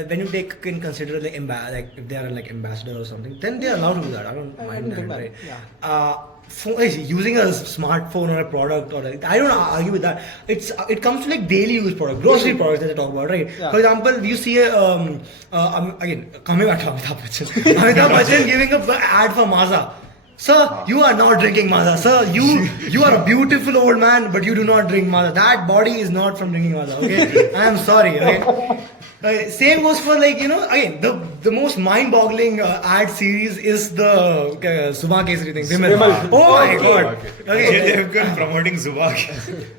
when you take in consider like if they are like ambassador or something, then they are allowed to do that. I don't mind that, right? Yeah. Using a smartphone or a product or like, I don't argue with that. It comes to like daily use product, grocery products that I talk about, right? Yeah. For example, you see again coming back to Amitabh Bachchan, Amitabh Bachchan giving up the ad for Maaza. Sir, you are not drinking Maaza. Sir, you are a beautiful old man, but you do not drink Maaza. That body is not from drinking Maaza. Okay, I am sorry. Okay. Same goes for like again the most mind-boggling ad series is the Subha Kesari thing. Vimal. Oh my god. Ajay Devgan promoting Zubak.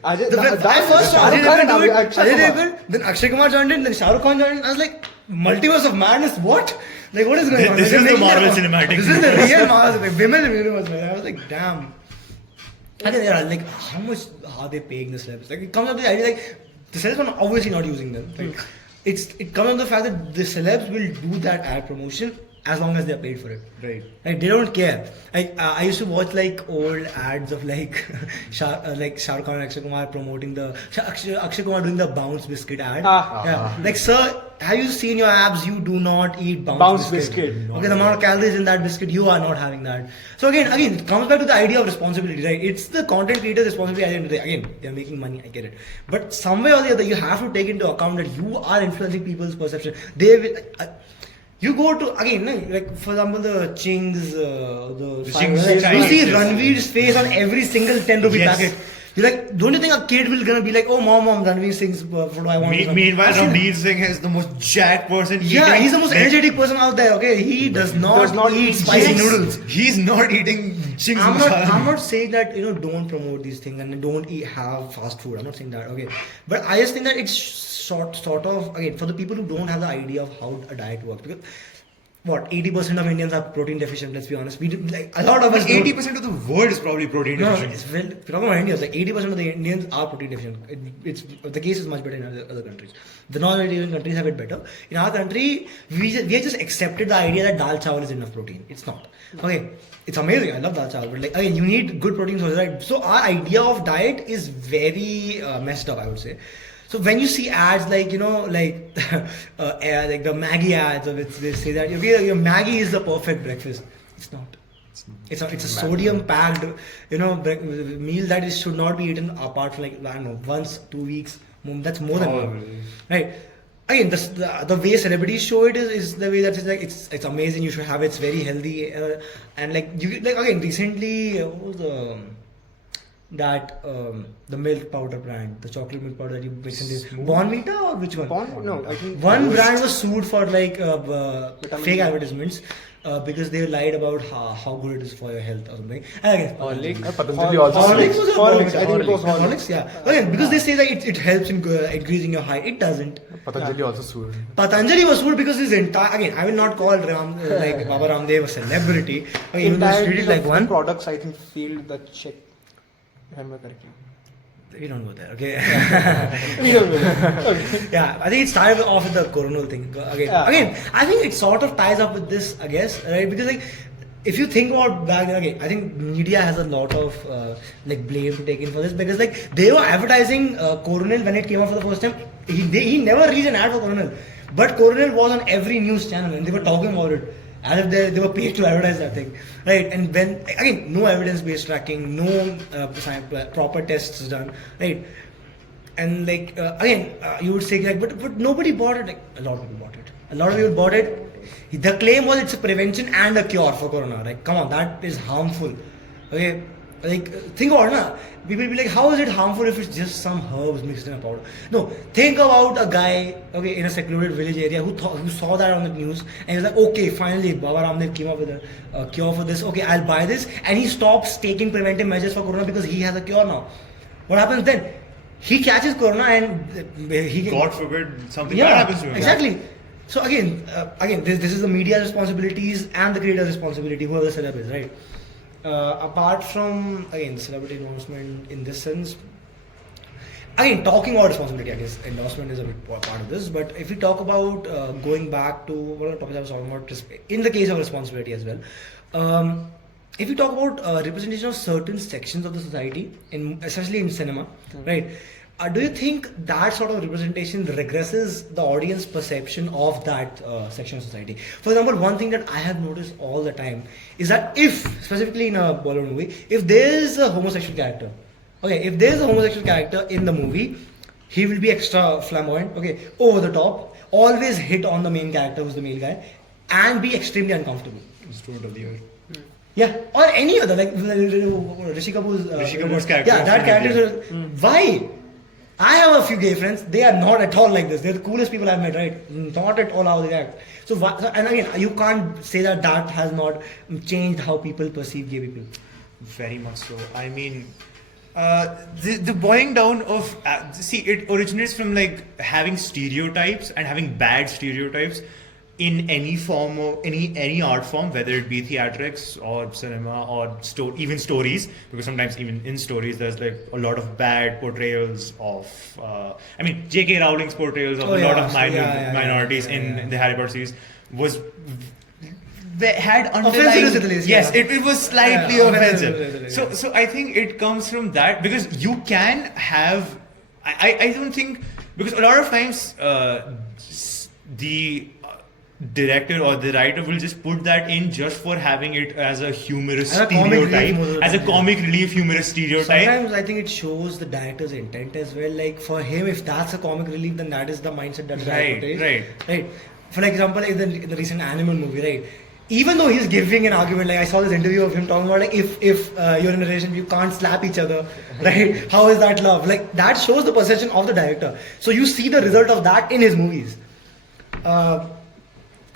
I first saw Ajay Devgan do it. Ajay Devgan, then Akshay Kumar joined in, then Shah Rukh Khan joined in. I was like, multiverse of madness. What? Like, what is going on? This is the Marvel Cinematic This is the real Marvel. Like, Vimal universe, man. I was like, damn. I think like, how much are they paying the celebs? Like, it comes up to the idea like the celebs are obviously not using them. Like, it comes on the fact that the celebs will do that ad promotion as long as they are paid for it. Right. Like they don't care. I used to watch like old ads of like Shah Rukh Khan and Akshay Kumar promoting the Akshay Kumar doing the bounce biscuit ad. Yeah. Like, sir, have you seen your abs? You do not eat bounce biscuit. Okay, the amount of calories in that biscuit, you are not having that. So again, it comes back to the idea of responsibility, right? It's the content creator's responsibility at the end of the day. Again, they're making money, I get it. But some way or the other, you have to take into account that you are influencing people's perception. They will. You go to again, like for example, the Ching's, the Ching's you Chinese, see yes. Ranveer's face on every single 10 rupee Yes. packet. You're like, don't you think a kid will gonna be like, oh mom, Ranveer Singh's photo I want? Meanwhile, I've seen- Ranveer Singh is the most jacked person. Yeah, eating, he's the most like, energetic person out there. Okay, he does not eat spicy Yes. noodles. He's not eating chings masala. I'm not saying that don't promote these things and don't have fast food. I'm not saying that. Okay, but I just think that it's sort of again for the people who don't have the idea of how a diet works because. What 80% of Indians are protein deficient. Let's be honest. We do, like a lot of us. 80% of the world is probably protein No, deficient. it's well. If you're talking about Indians, like 80% of the Indians are protein deficient. It's the case is much better in other countries. The non-vegetarian countries have it better. In our country, we have just accepted the idea that dal chawal is enough protein. It's not. Okay, it's amazing. I love dal chawal, but like again, you need good protein sources, right? So our idea of diet is very messed up, I would say. So when you see ads like like the Maggie ads, or they say that okay, your Maggie is the perfect breakfast. It's not. It's a sodium packed meal that should not be eaten apart from like I don't know once 2 weeks. That's more than one, right? Again, the way celebrities show it is the way that it's like it's amazing. You should have it. It's very healthy and like you like again recently what was the milk powder brand, the chocolate milk powder that you mix in Bonvita or which one? No, I think One brand was sued for like fake advertisements because they lied about how good it is for your health or something. And again, Patanjali also. Horlicks was a Horlicks, I think it was Horlicks, yeah. Again, because they say that it helps in increasing your height. It doesn't. Patanjali also sued. Patanjali was sued because his entire again. I will not call like Baba Ramdev a celebrity. Even though he's treated like one. Products I think failed the check. If I remember correctly. We don't go there, okay? We don't know. Okay. Yeah, I think it started off with the coronal thing. Again, I think it sort of ties up with this, I guess, right? Because like, if you think about back then, again, I think media has a lot of like blame to take in for this because like they were advertising Coronel when it came out for the first time. He never reached an ad for Coronel, but Coronel was on every news channel and they were talking about it. as if they were paid to advertise that thing, right? And when again, no evidence-based tracking, no proper tests done, right? And like again, you would say like, but nobody bought it. Like, a lot of people bought it. A lot of people bought it. The claim was it's a prevention and a cure for corona. Like, come on, that is harmful. Okay, like think about it, na? People will be like, how is it harmful if it's just some herbs mixed in a powder? No, think about a guy, okay, in a secluded village area who saw that on the news and he was like, okay, finally, Baba Ramdev came up with a cure for this. Okay, I'll buy this, and he stops taking preventive measures for corona because he has a cure now. What happens then? He catches corona and he God forbid something bad happens to him. Exactly. So again, this is the media responsibilities and the creator's responsibility, whoever the celeb is, right? Apart from again celebrity endorsement in this sense, again talking about responsibility, I guess endorsement is a big part of this. But if we talk about going back to one of the topics I was talking about, in the case of responsibility as well, if we talk about representation of certain sections of the society, especially in cinema, right? Do you think that sort of representation regresses the audience perception of that section of society? For example, one thing that I have noticed all the time is that if, specifically in a Bollywood movie, if there is a homosexual character, okay, if there is a homosexual character in the movie, he will be extra flamboyant, okay, over the top, always hit on the main character who's the male guy, and be extremely uncomfortable. Student of the year. Yeah, or any other, like Rishi Kapoor's character. Yeah, that character. Why? I have a few gay friends. They are not at all like this. They're the coolest people I've met. Right? Not at all how they act. So and again, you can't say that has not changed how people perceive gay people. Very much so. I mean, the boiling down of it originates from like having stereotypes and having bad stereotypes in any form or any art form, whether it be theatrics or cinema or even stories, because sometimes even in stories there's like a lot of bad portrayals of I mean J.K. Rowling's portrayals of a lot of minorities in the Harry Potter series was they had underlying it was slightly offensive. So I think it comes from that, because you can have I don't think, because a lot of times the director or the writer will just put that in just for having it as a humorous stereotype, as a comic relief humorous stereotype. Sometimes I think it shows the director's intent as well. Like for him, if that's a comic relief, then that is the mindset that the director takes. Right. For example, in the recent Animal movie, right? Even though he's giving an argument, like I saw this interview of him talking about like if you're in a relationship, you can't slap each other, right? How is that love? Like that shows the perception of the director. So you see the result of that in his movies.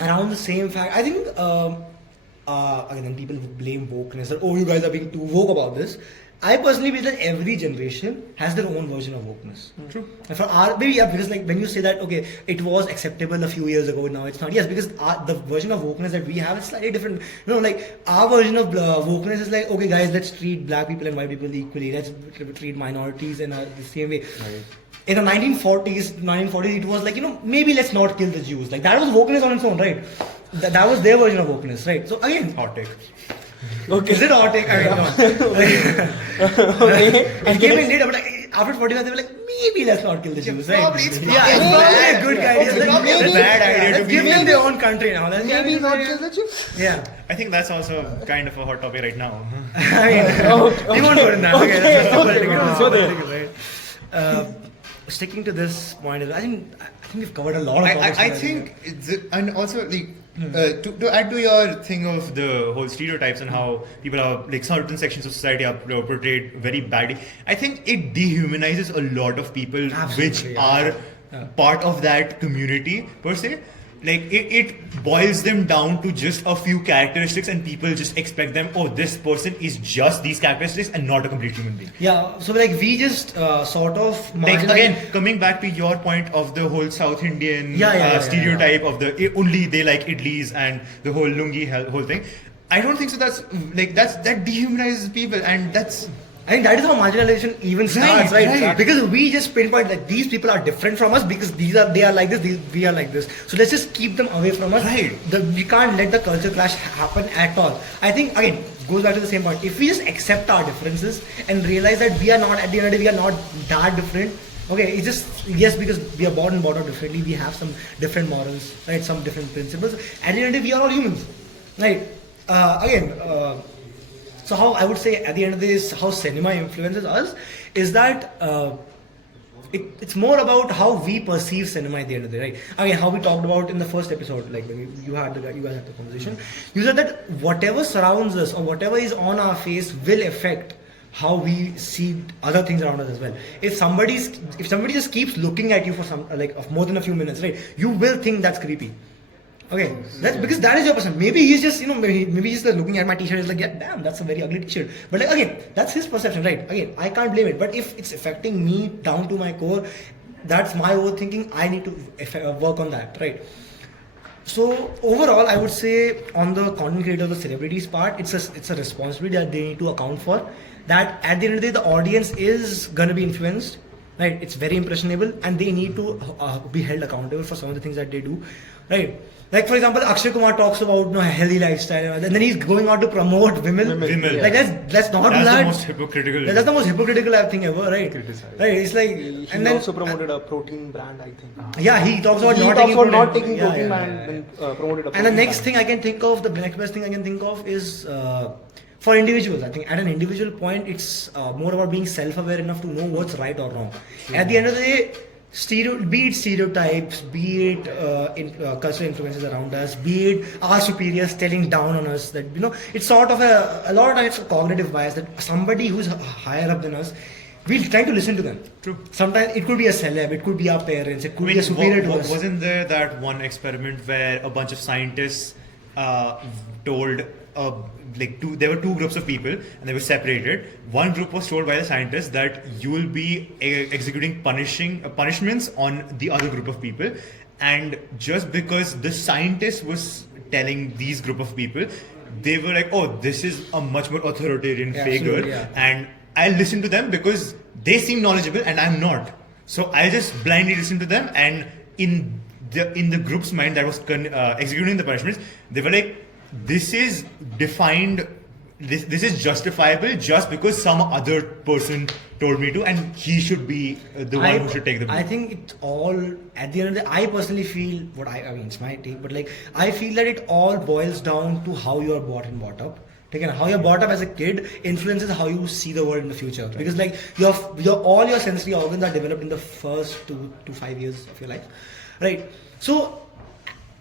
Around the same fact, I think again, then people blame wokeness that you guys are being too woke about this. I personally believe that every generation has their own version of wokeness. True. And for because like when you say that okay, it was acceptable a few years ago, now it's not. Yes, because the version of wokeness that we have is slightly different. You know, like our version of wokeness is like, okay, guys, let's treat black people and white people equally. Let's treat minorities in the same way. Right. In the 1940s, it was like, you know, maybe let's not kill the Jews. Like that was wokeness on its own, right? That was their version of wokeness, right? So again, hot take. Okay. Is it hot take? I mean, okay. And came in later, but like, after 45, they were like, maybe let's not kill the Jews, right? Probably it's probably a good idea. It's probably a bad idea Let's give them their own country now. Maybe not kill the Jews. Yeah. I think that's also kind of a hot topic right now. We won't go in that. Okay, that's political, right? Sticking to this point, I think we've covered a lot of topics. I think, and also like to add to your thing of the whole stereotypes and how people are like certain sections of society are portrayed very badly. I think it dehumanizes a lot of people which are part of that community per se. Like it boils them down to just a few characteristics, and people just expect them, oh, this person is just these characteristics and not a complete human being. Yeah, so like we just sort of like again coming back to your point of the whole South Indian stereotype of the only they like idlis and the whole lungi whole thing. I don't think so. That dehumanizes people, and that's. I think that is how marginalization even starts, right? Because we just pinpoint that these people are different from us because they are like this, we are like this. So let's just keep them away from us. Right. We can't let the culture clash happen at all. I think again goes back to the same point. If we just accept our differences and realize that we are not at the end of the day, we are not that different. Okay, it's just because we are born and brought up differently, we have some different morals, right? Some different principles. At the end of the day, we are all humans. Right. So how I would say at the end of this, how cinema influences us is that it's more about how we perceive cinema at the end of the day, right? Again, how we talked about in the first episode, like when you guys had the conversation. You said that whatever surrounds us or whatever is on our face will affect how we see other things around us as well. If somebody just keeps looking at you for some of more than a few minutes, right, you will think that's creepy. Okay, that's because that is your person. Maybe he's just, maybe he's just looking at my t-shirt. He's like, yeah, damn, that's a very ugly t-shirt. But like, again, that's his perception, right? Again, I can't blame it. But if it's affecting me down to my core, that's my overthinking. I need to work on that, right? So overall, I would say on the content creator, the celebrities part, it's a responsibility that they need to account for. That at the end of the day, the audience is gonna be influenced, right? It's very impressionable, and they need to be held accountable for some of the things that they do, right? Like for example, Akshay Kumar talks about healthy lifestyle, and then he's going out to promote women. Like let's not do that. That's the most hypocritical. That's the most hypocritical thing ever, right? Right? It's like He and then also promoted a protein brand, I think. Yeah, he talks about He not talks taking about not protein. taking protein and then promoted a And the protein next brand. thing I can think of, the next best thing I can think of is for individuals. I think at an individual point, it's more about being self-aware enough to know what's right or wrong. At the end of the day, be it stereotypes, be it cultural influences around us, be it our superiors telling down on us, that it's sort of a lot of times it's a cognitive bias that somebody who's higher up than us, we're trying to listen to them. True. Sometimes it could be a celeb, it could be our parents, it could be a superior to us. Wasn't there that one experiment where a bunch of scientists told there were two groups of people and they were separated. One group was told by the scientists that you will be executing punishments on the other group of people, and just because the scientist was telling these group of people, they were like, oh, this is a much more authoritarian figure, absolutely, yeah. and I'll listen to them because they seem knowledgeable and I'm not. So I just blindly listen to them, and in the group's mind that was executing the punishments, they were like, this is defined, this is justifiable just because some other person told me to, and he should be the one who should take the blame. I think it's all, at the end of the day, I personally feel, I mean, it's my take, but I feel that it all boils down to how you are brought up. How you're brought up as a kid influences how you see the world in the future. Right. Because all your sensory organs are developed in the first 2 to 5 years of your life. Right? So,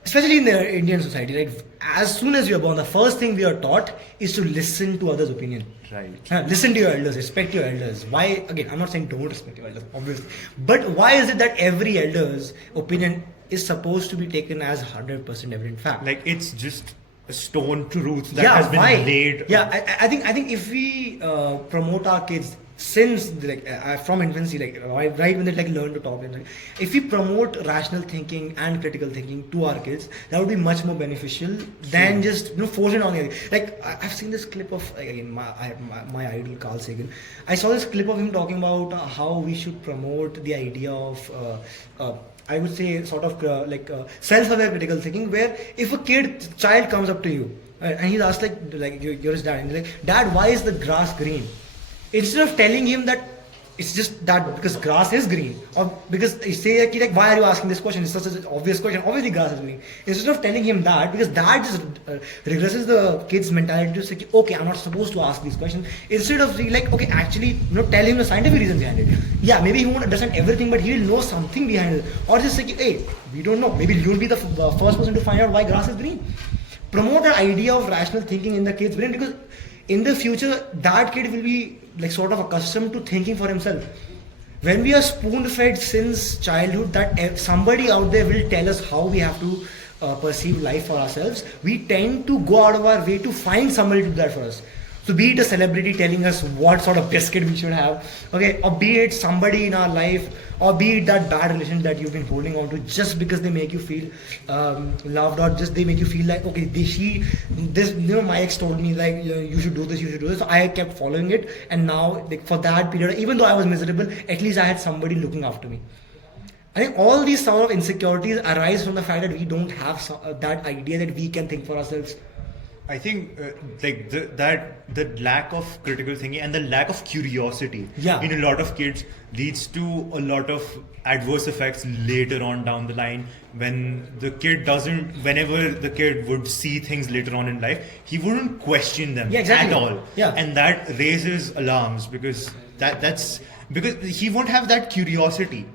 especially in the Indian society, right? As soon as you're born, the first thing we are taught is to listen to others' opinion. Right. Listen to your elders, respect your elders. Why? Again, I'm not saying don't respect your elders, obviously. But why is it that every elder's opinion is supposed to be taken as 100% evident fact? Like it's just a stone truth that has been laid. Yeah, I think if we promote our kids since from infancy, right when they learn to talk, if we promote rational thinking and critical thinking to our kids, that would be much more beneficial than just forcing on them. I've seen this clip of my idol Carl Sagan. I saw this clip of him talking about how we should promote the idea of I would say sort of self-aware critical thinking, where if a child comes up to you and he's asked you're his dad, and he's like, Dad, why is the grass green? Instead of telling him that it's just that because grass is green, or because you say why are you asking this question? It's such an obvious question. Obviously, grass is green. Instead of telling him that, because that just regresses the kid's mentality to say, okay, I'm not supposed to ask these questions. Instead of being okay, actually, tell him the scientific reason behind it. Yeah, maybe he won't understand everything, but he'll know something behind it. Or just say, hey, we don't know. Maybe you'll be the first person to find out why grass is green. Promote an idea of rational thinking in the kid's brain, because in the future, that kid will be sort of accustomed to thinking for himself. When we are spoon-fed since childhood that somebody out there will tell us how we have to perceive life for ourselves, we tend to go out of our way to find somebody to do that for us. So be it a celebrity telling us what sort of biscuit we should have, okay, or be it somebody in our life, or be it that bad relationship that you've been holding on to just because they make you feel loved, or just they make you feel like, okay, my ex told me you should do this, so I kept following it, and now for that period, even though I was miserable, at least I had somebody looking after me. I think all these sort of insecurities arise from the fact that we don't have that idea that we can think for ourselves. I think the lack of critical thinking and the lack of curiosity in a lot of kids leads to a lot of adverse effects later on down the line. Whenever the kid would see things later on in life, he wouldn't question them at all. Yeah. And that raises alarms because that's because he won't have that curiosity.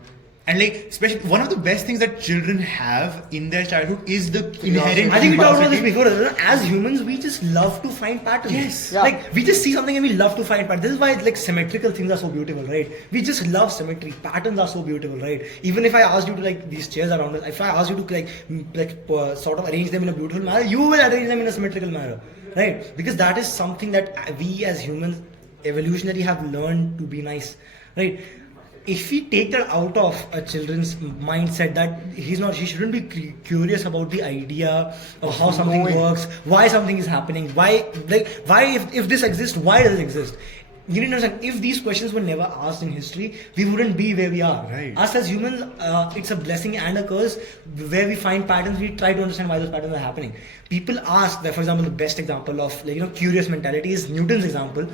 And especially one of the best things that children have in their childhood is the inherent. I think we talked about this before. As humans, we just love to find patterns. Yes. Yeah. We just see something and we love to find patterns. This is why symmetrical things are so beautiful, right? We just love symmetry. Patterns are so beautiful, right? Even if I asked you to these chairs around us, if I asked you to sort of arrange them in a beautiful manner, you will arrange them in a symmetrical manner, right? Because that is something that we as humans evolutionary have learned to be nice, right? If we take that out of a children's mindset, that she shouldn't be curious about the idea of how something works, why something is happening, why if this exists, why does it exist? You need to understand, if these questions were never asked in history, we wouldn't be where we are. Right. Us as humans, it's a blessing and a curse. Where we find patterns, we try to understand why those patterns are happening. People ask that, for example, the best example of curious mentality is Newton's example.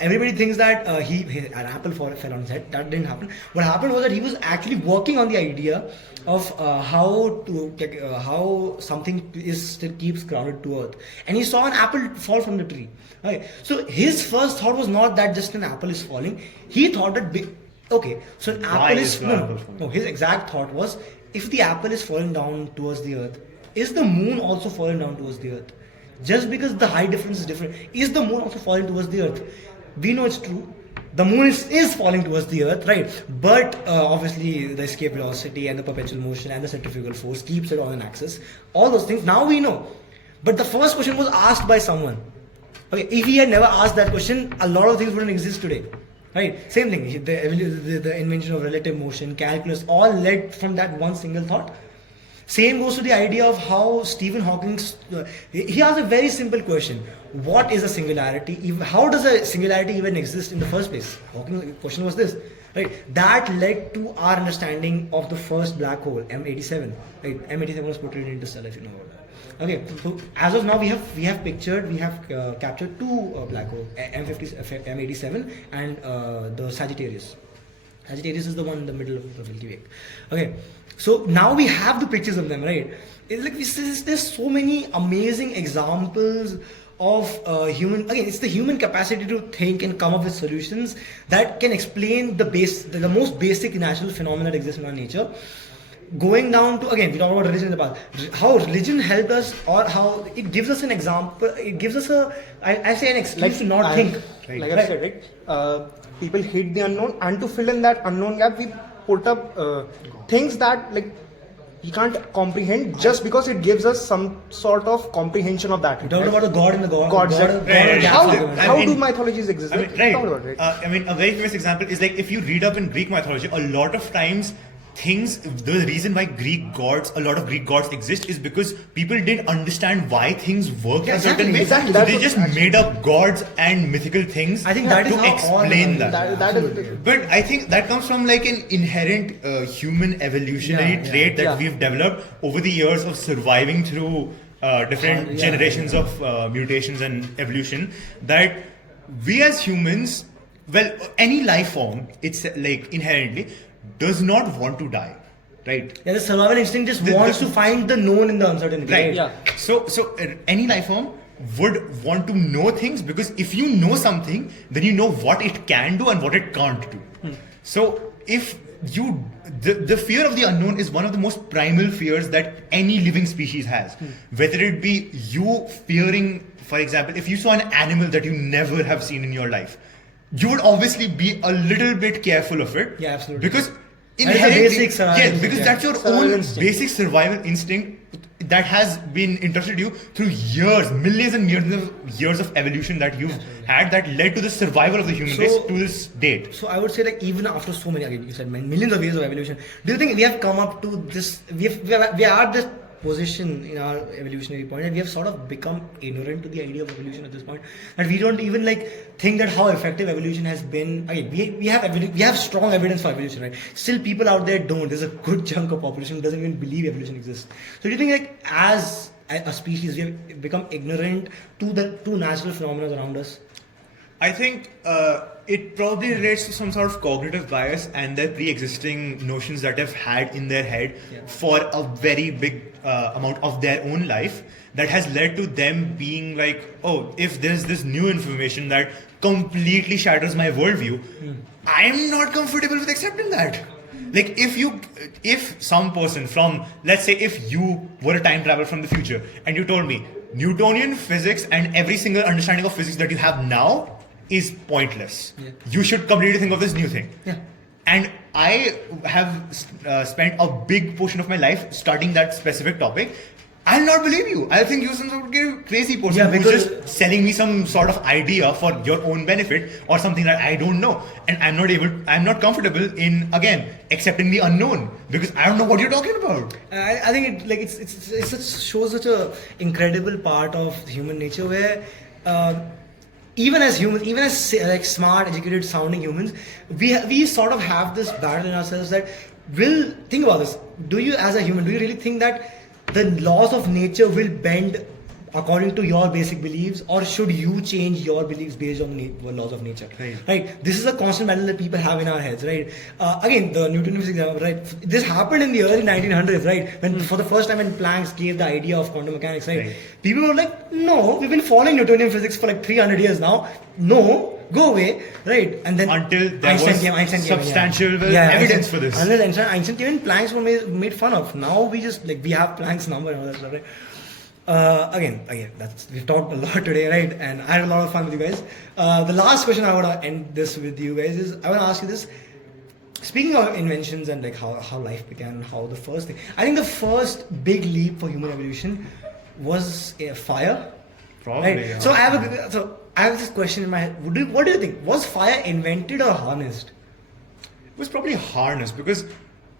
Everybody thinks that an apple fell on his head. That didn't happen. What happened was that he was actually working on the idea of how something still keeps grounded to earth, and he saw an apple fall from the tree. Okay, so his first thought was not that just an apple is falling. He thought that so an apple is no. His exact thought was, if the apple is falling down towards the earth, is the moon also falling down towards the earth? Just because the height difference is different, is the moon also falling towards the earth? We know it's true. The moon is falling towards the earth, right? But obviously the escape velocity and the perpetual motion and the centrifugal force keeps it on an axis. All those things, now we know. But the first question was asked by someone. Okay, if he had never asked that question, a lot of things wouldn't exist today. Right? Same thing, the invention of relative motion, calculus, all led from that one single thought. Same goes to the idea of how Stephen Hawking, he asked a very simple question. What is a singularity? How does a singularity even exist in the first place? Hawking's question was this. Right? That led to our understanding of the first black hole, M87. Right? M87 was portrayed in Interstellar, if you know about that. Okay, so as of now we have captured two black holes, M87 and the Sagittarius. Sagittarius is the one in the middle of the Milky Way. Okay, so now we have the pictures of them, right? It's there's so many amazing examples of human. Again, it's the human capacity to think and come up with solutions that can explain the most basic natural phenomena that exist in our nature. Going down to, again, we talked about religion in the past, how religion helped us, or how it gives us an example, it gives us I say an excuse to not think. Like I said, right? People hate the unknown, and to fill in that unknown gap, we put up things that we can't comprehend just because it gives us some sort of comprehension of that. We talked about the God and the gods. How do mythologies exist? A very famous example is if you read up in Greek mythology, a lot of times the reason why a lot of Greek gods exist is because people didn't understand why things work a certain way. Exactly. So they just made up gods and mythical things I think that is to how explain that is. But I think that comes from an inherent human evolutionary trait that we've developed over the years of surviving through different generations of mutations and evolution, that we as humans, any life form, it's inherently does not want to die, right? Yeah, the survival instinct just wants to find the known in the uncertainty. Right. Yeah. So any life form would want to know things, because if you know something, then you know what it can do and what it can't do. So if the fear of the unknown is one of the most primal fears that any living species has. Whether it be you fearing, for example, if you saw an animal that you never have seen in your life, you would obviously be a little bit careful of it. Yeah, absolutely. Because basic survival because that's your own basic survival instinct that has been entrusted to you through years, millions and millions of years of evolution that you've had, that led to the survival of the human race to this date. So I would say even after so many, again you said millions of years of evolution, do you think we have come up to this? We are at this position in our evolutionary point, and we have sort of become ignorant to the idea of evolution at this point, and we don't even like think that how effective evolution has been. Again, we have strong evidence for evolution, right? Still, people out there don't. There's a good chunk of population who doesn't even believe evolution exists. So do you think like as a species we have become ignorant to the two natural phenomena around us? I think it probably relates to some sort of cognitive bias and their pre-existing notions that they've had in their head for a very big amount of their own life, that has led to them being like, oh, if there's this new information that completely shatters my worldview, I'm not comfortable with accepting that. Like if some person from, let's say if you were a time traveler from the future and you told me Newtonian physics and every single understanding of physics that you have now is pointless. You should completely think of this new thing. And I have spent a big portion of my life studying that specific topic. I'll not believe you. I'll think you're some sort of crazy person who's just selling me some sort of idea for your own benefit or something that I don't know. And I'm not comfortable in, again, accepting the unknown because I don't know what you're talking about. I think it shows such a incredible part of human nature where even as humans, even as like smart, educated sounding humans, we sort of have this battle in ourselves that will think about this. Do you, as a human, do you really think that the laws of nature will bend according to your basic beliefs, or should you change your beliefs based on the laws of nature? Right. This is a constant battle that people have in our heads. Right. Again, the Newtonian physics. Right. This happened in the early 1900s. Right. When for the first time when Planck gave the idea of quantum mechanics. Right. People were like, no, we've been following Newtonian physics for like 300 years now. No. Go away, right? And then until there was substantial evidence for this. Unless Einstein came in, Planck's were made fun of. Now we just like we have Planck's number and all that stuff, right? Again, we've talked a lot today, right? And I had a lot of fun with you guys. The last question I want to end this with you guys is I want to ask you this. Speaking of inventions and like how life began, how the first thing, I think the first big leap for human evolution was fire. Probably. Right? Yeah. So I have this question in my head. What do you think? Was fire invented or harnessed? It was probably harnessed because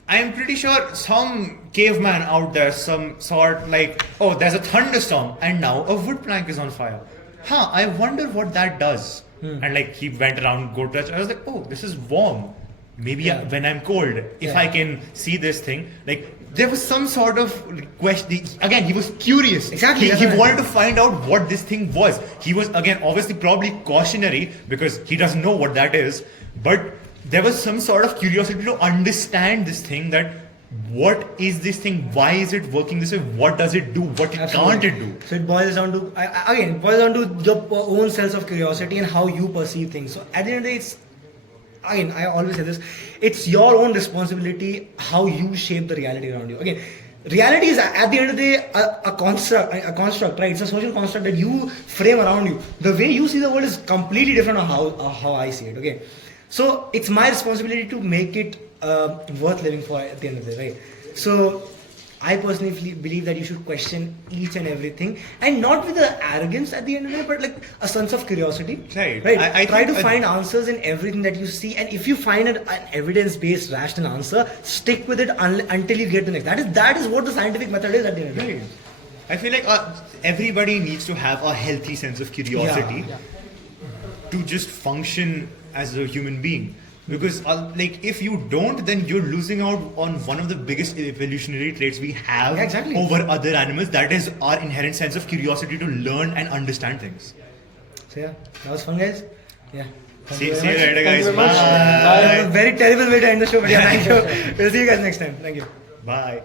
I'm pretty sure some caveman out there, some sort like, oh, there's a thunderstorm and now a wood plank is on fire. I wonder what that does. And like he went around, go touch. I was like, oh, this is warm. Maybe when I'm cold, if I can see this thing, like there was some sort of question. Again, he was curious. Exactly. He wanted to find out what this thing was. He was, again, obviously probably cautionary because he doesn't know what that is. But there was some sort of curiosity to understand this thing, that what is this thing? Why is it working this way? What does it do? What can't it do? So it boils down to, your own sense of curiosity and how you perceive things. So at the end of the day, I always say this, it's your own responsibility how you shape the reality around you. Again, reality is at the end of the day a construct, right? It's a social construct that you frame around you. The way you see the world is completely different on how I see it, okay? So it's my responsibility to make it worth living for at the end of the day, right? So I personally believe that you should question each and everything, and not with the arrogance at the end of the day, but like a sense of curiosity. Right. I try to find answers in everything that you see, and if you find an evidence-based, rational answer, stick with it until you get the next. That is what the scientific method is at the end of the day. Right. I feel like everybody needs to have a healthy sense of curiosity to just function as a human being. Because like if you don't, then you're losing out on one of the biggest evolutionary traits we have over other animals. That is our inherent sense of curiosity to learn and understand things. So yeah, that was fun, guys. Yeah. See you later, guys. Bye. That was a very terrible way to end the show, but yeah, thank you. We'll see you guys next time. Thank you. Bye.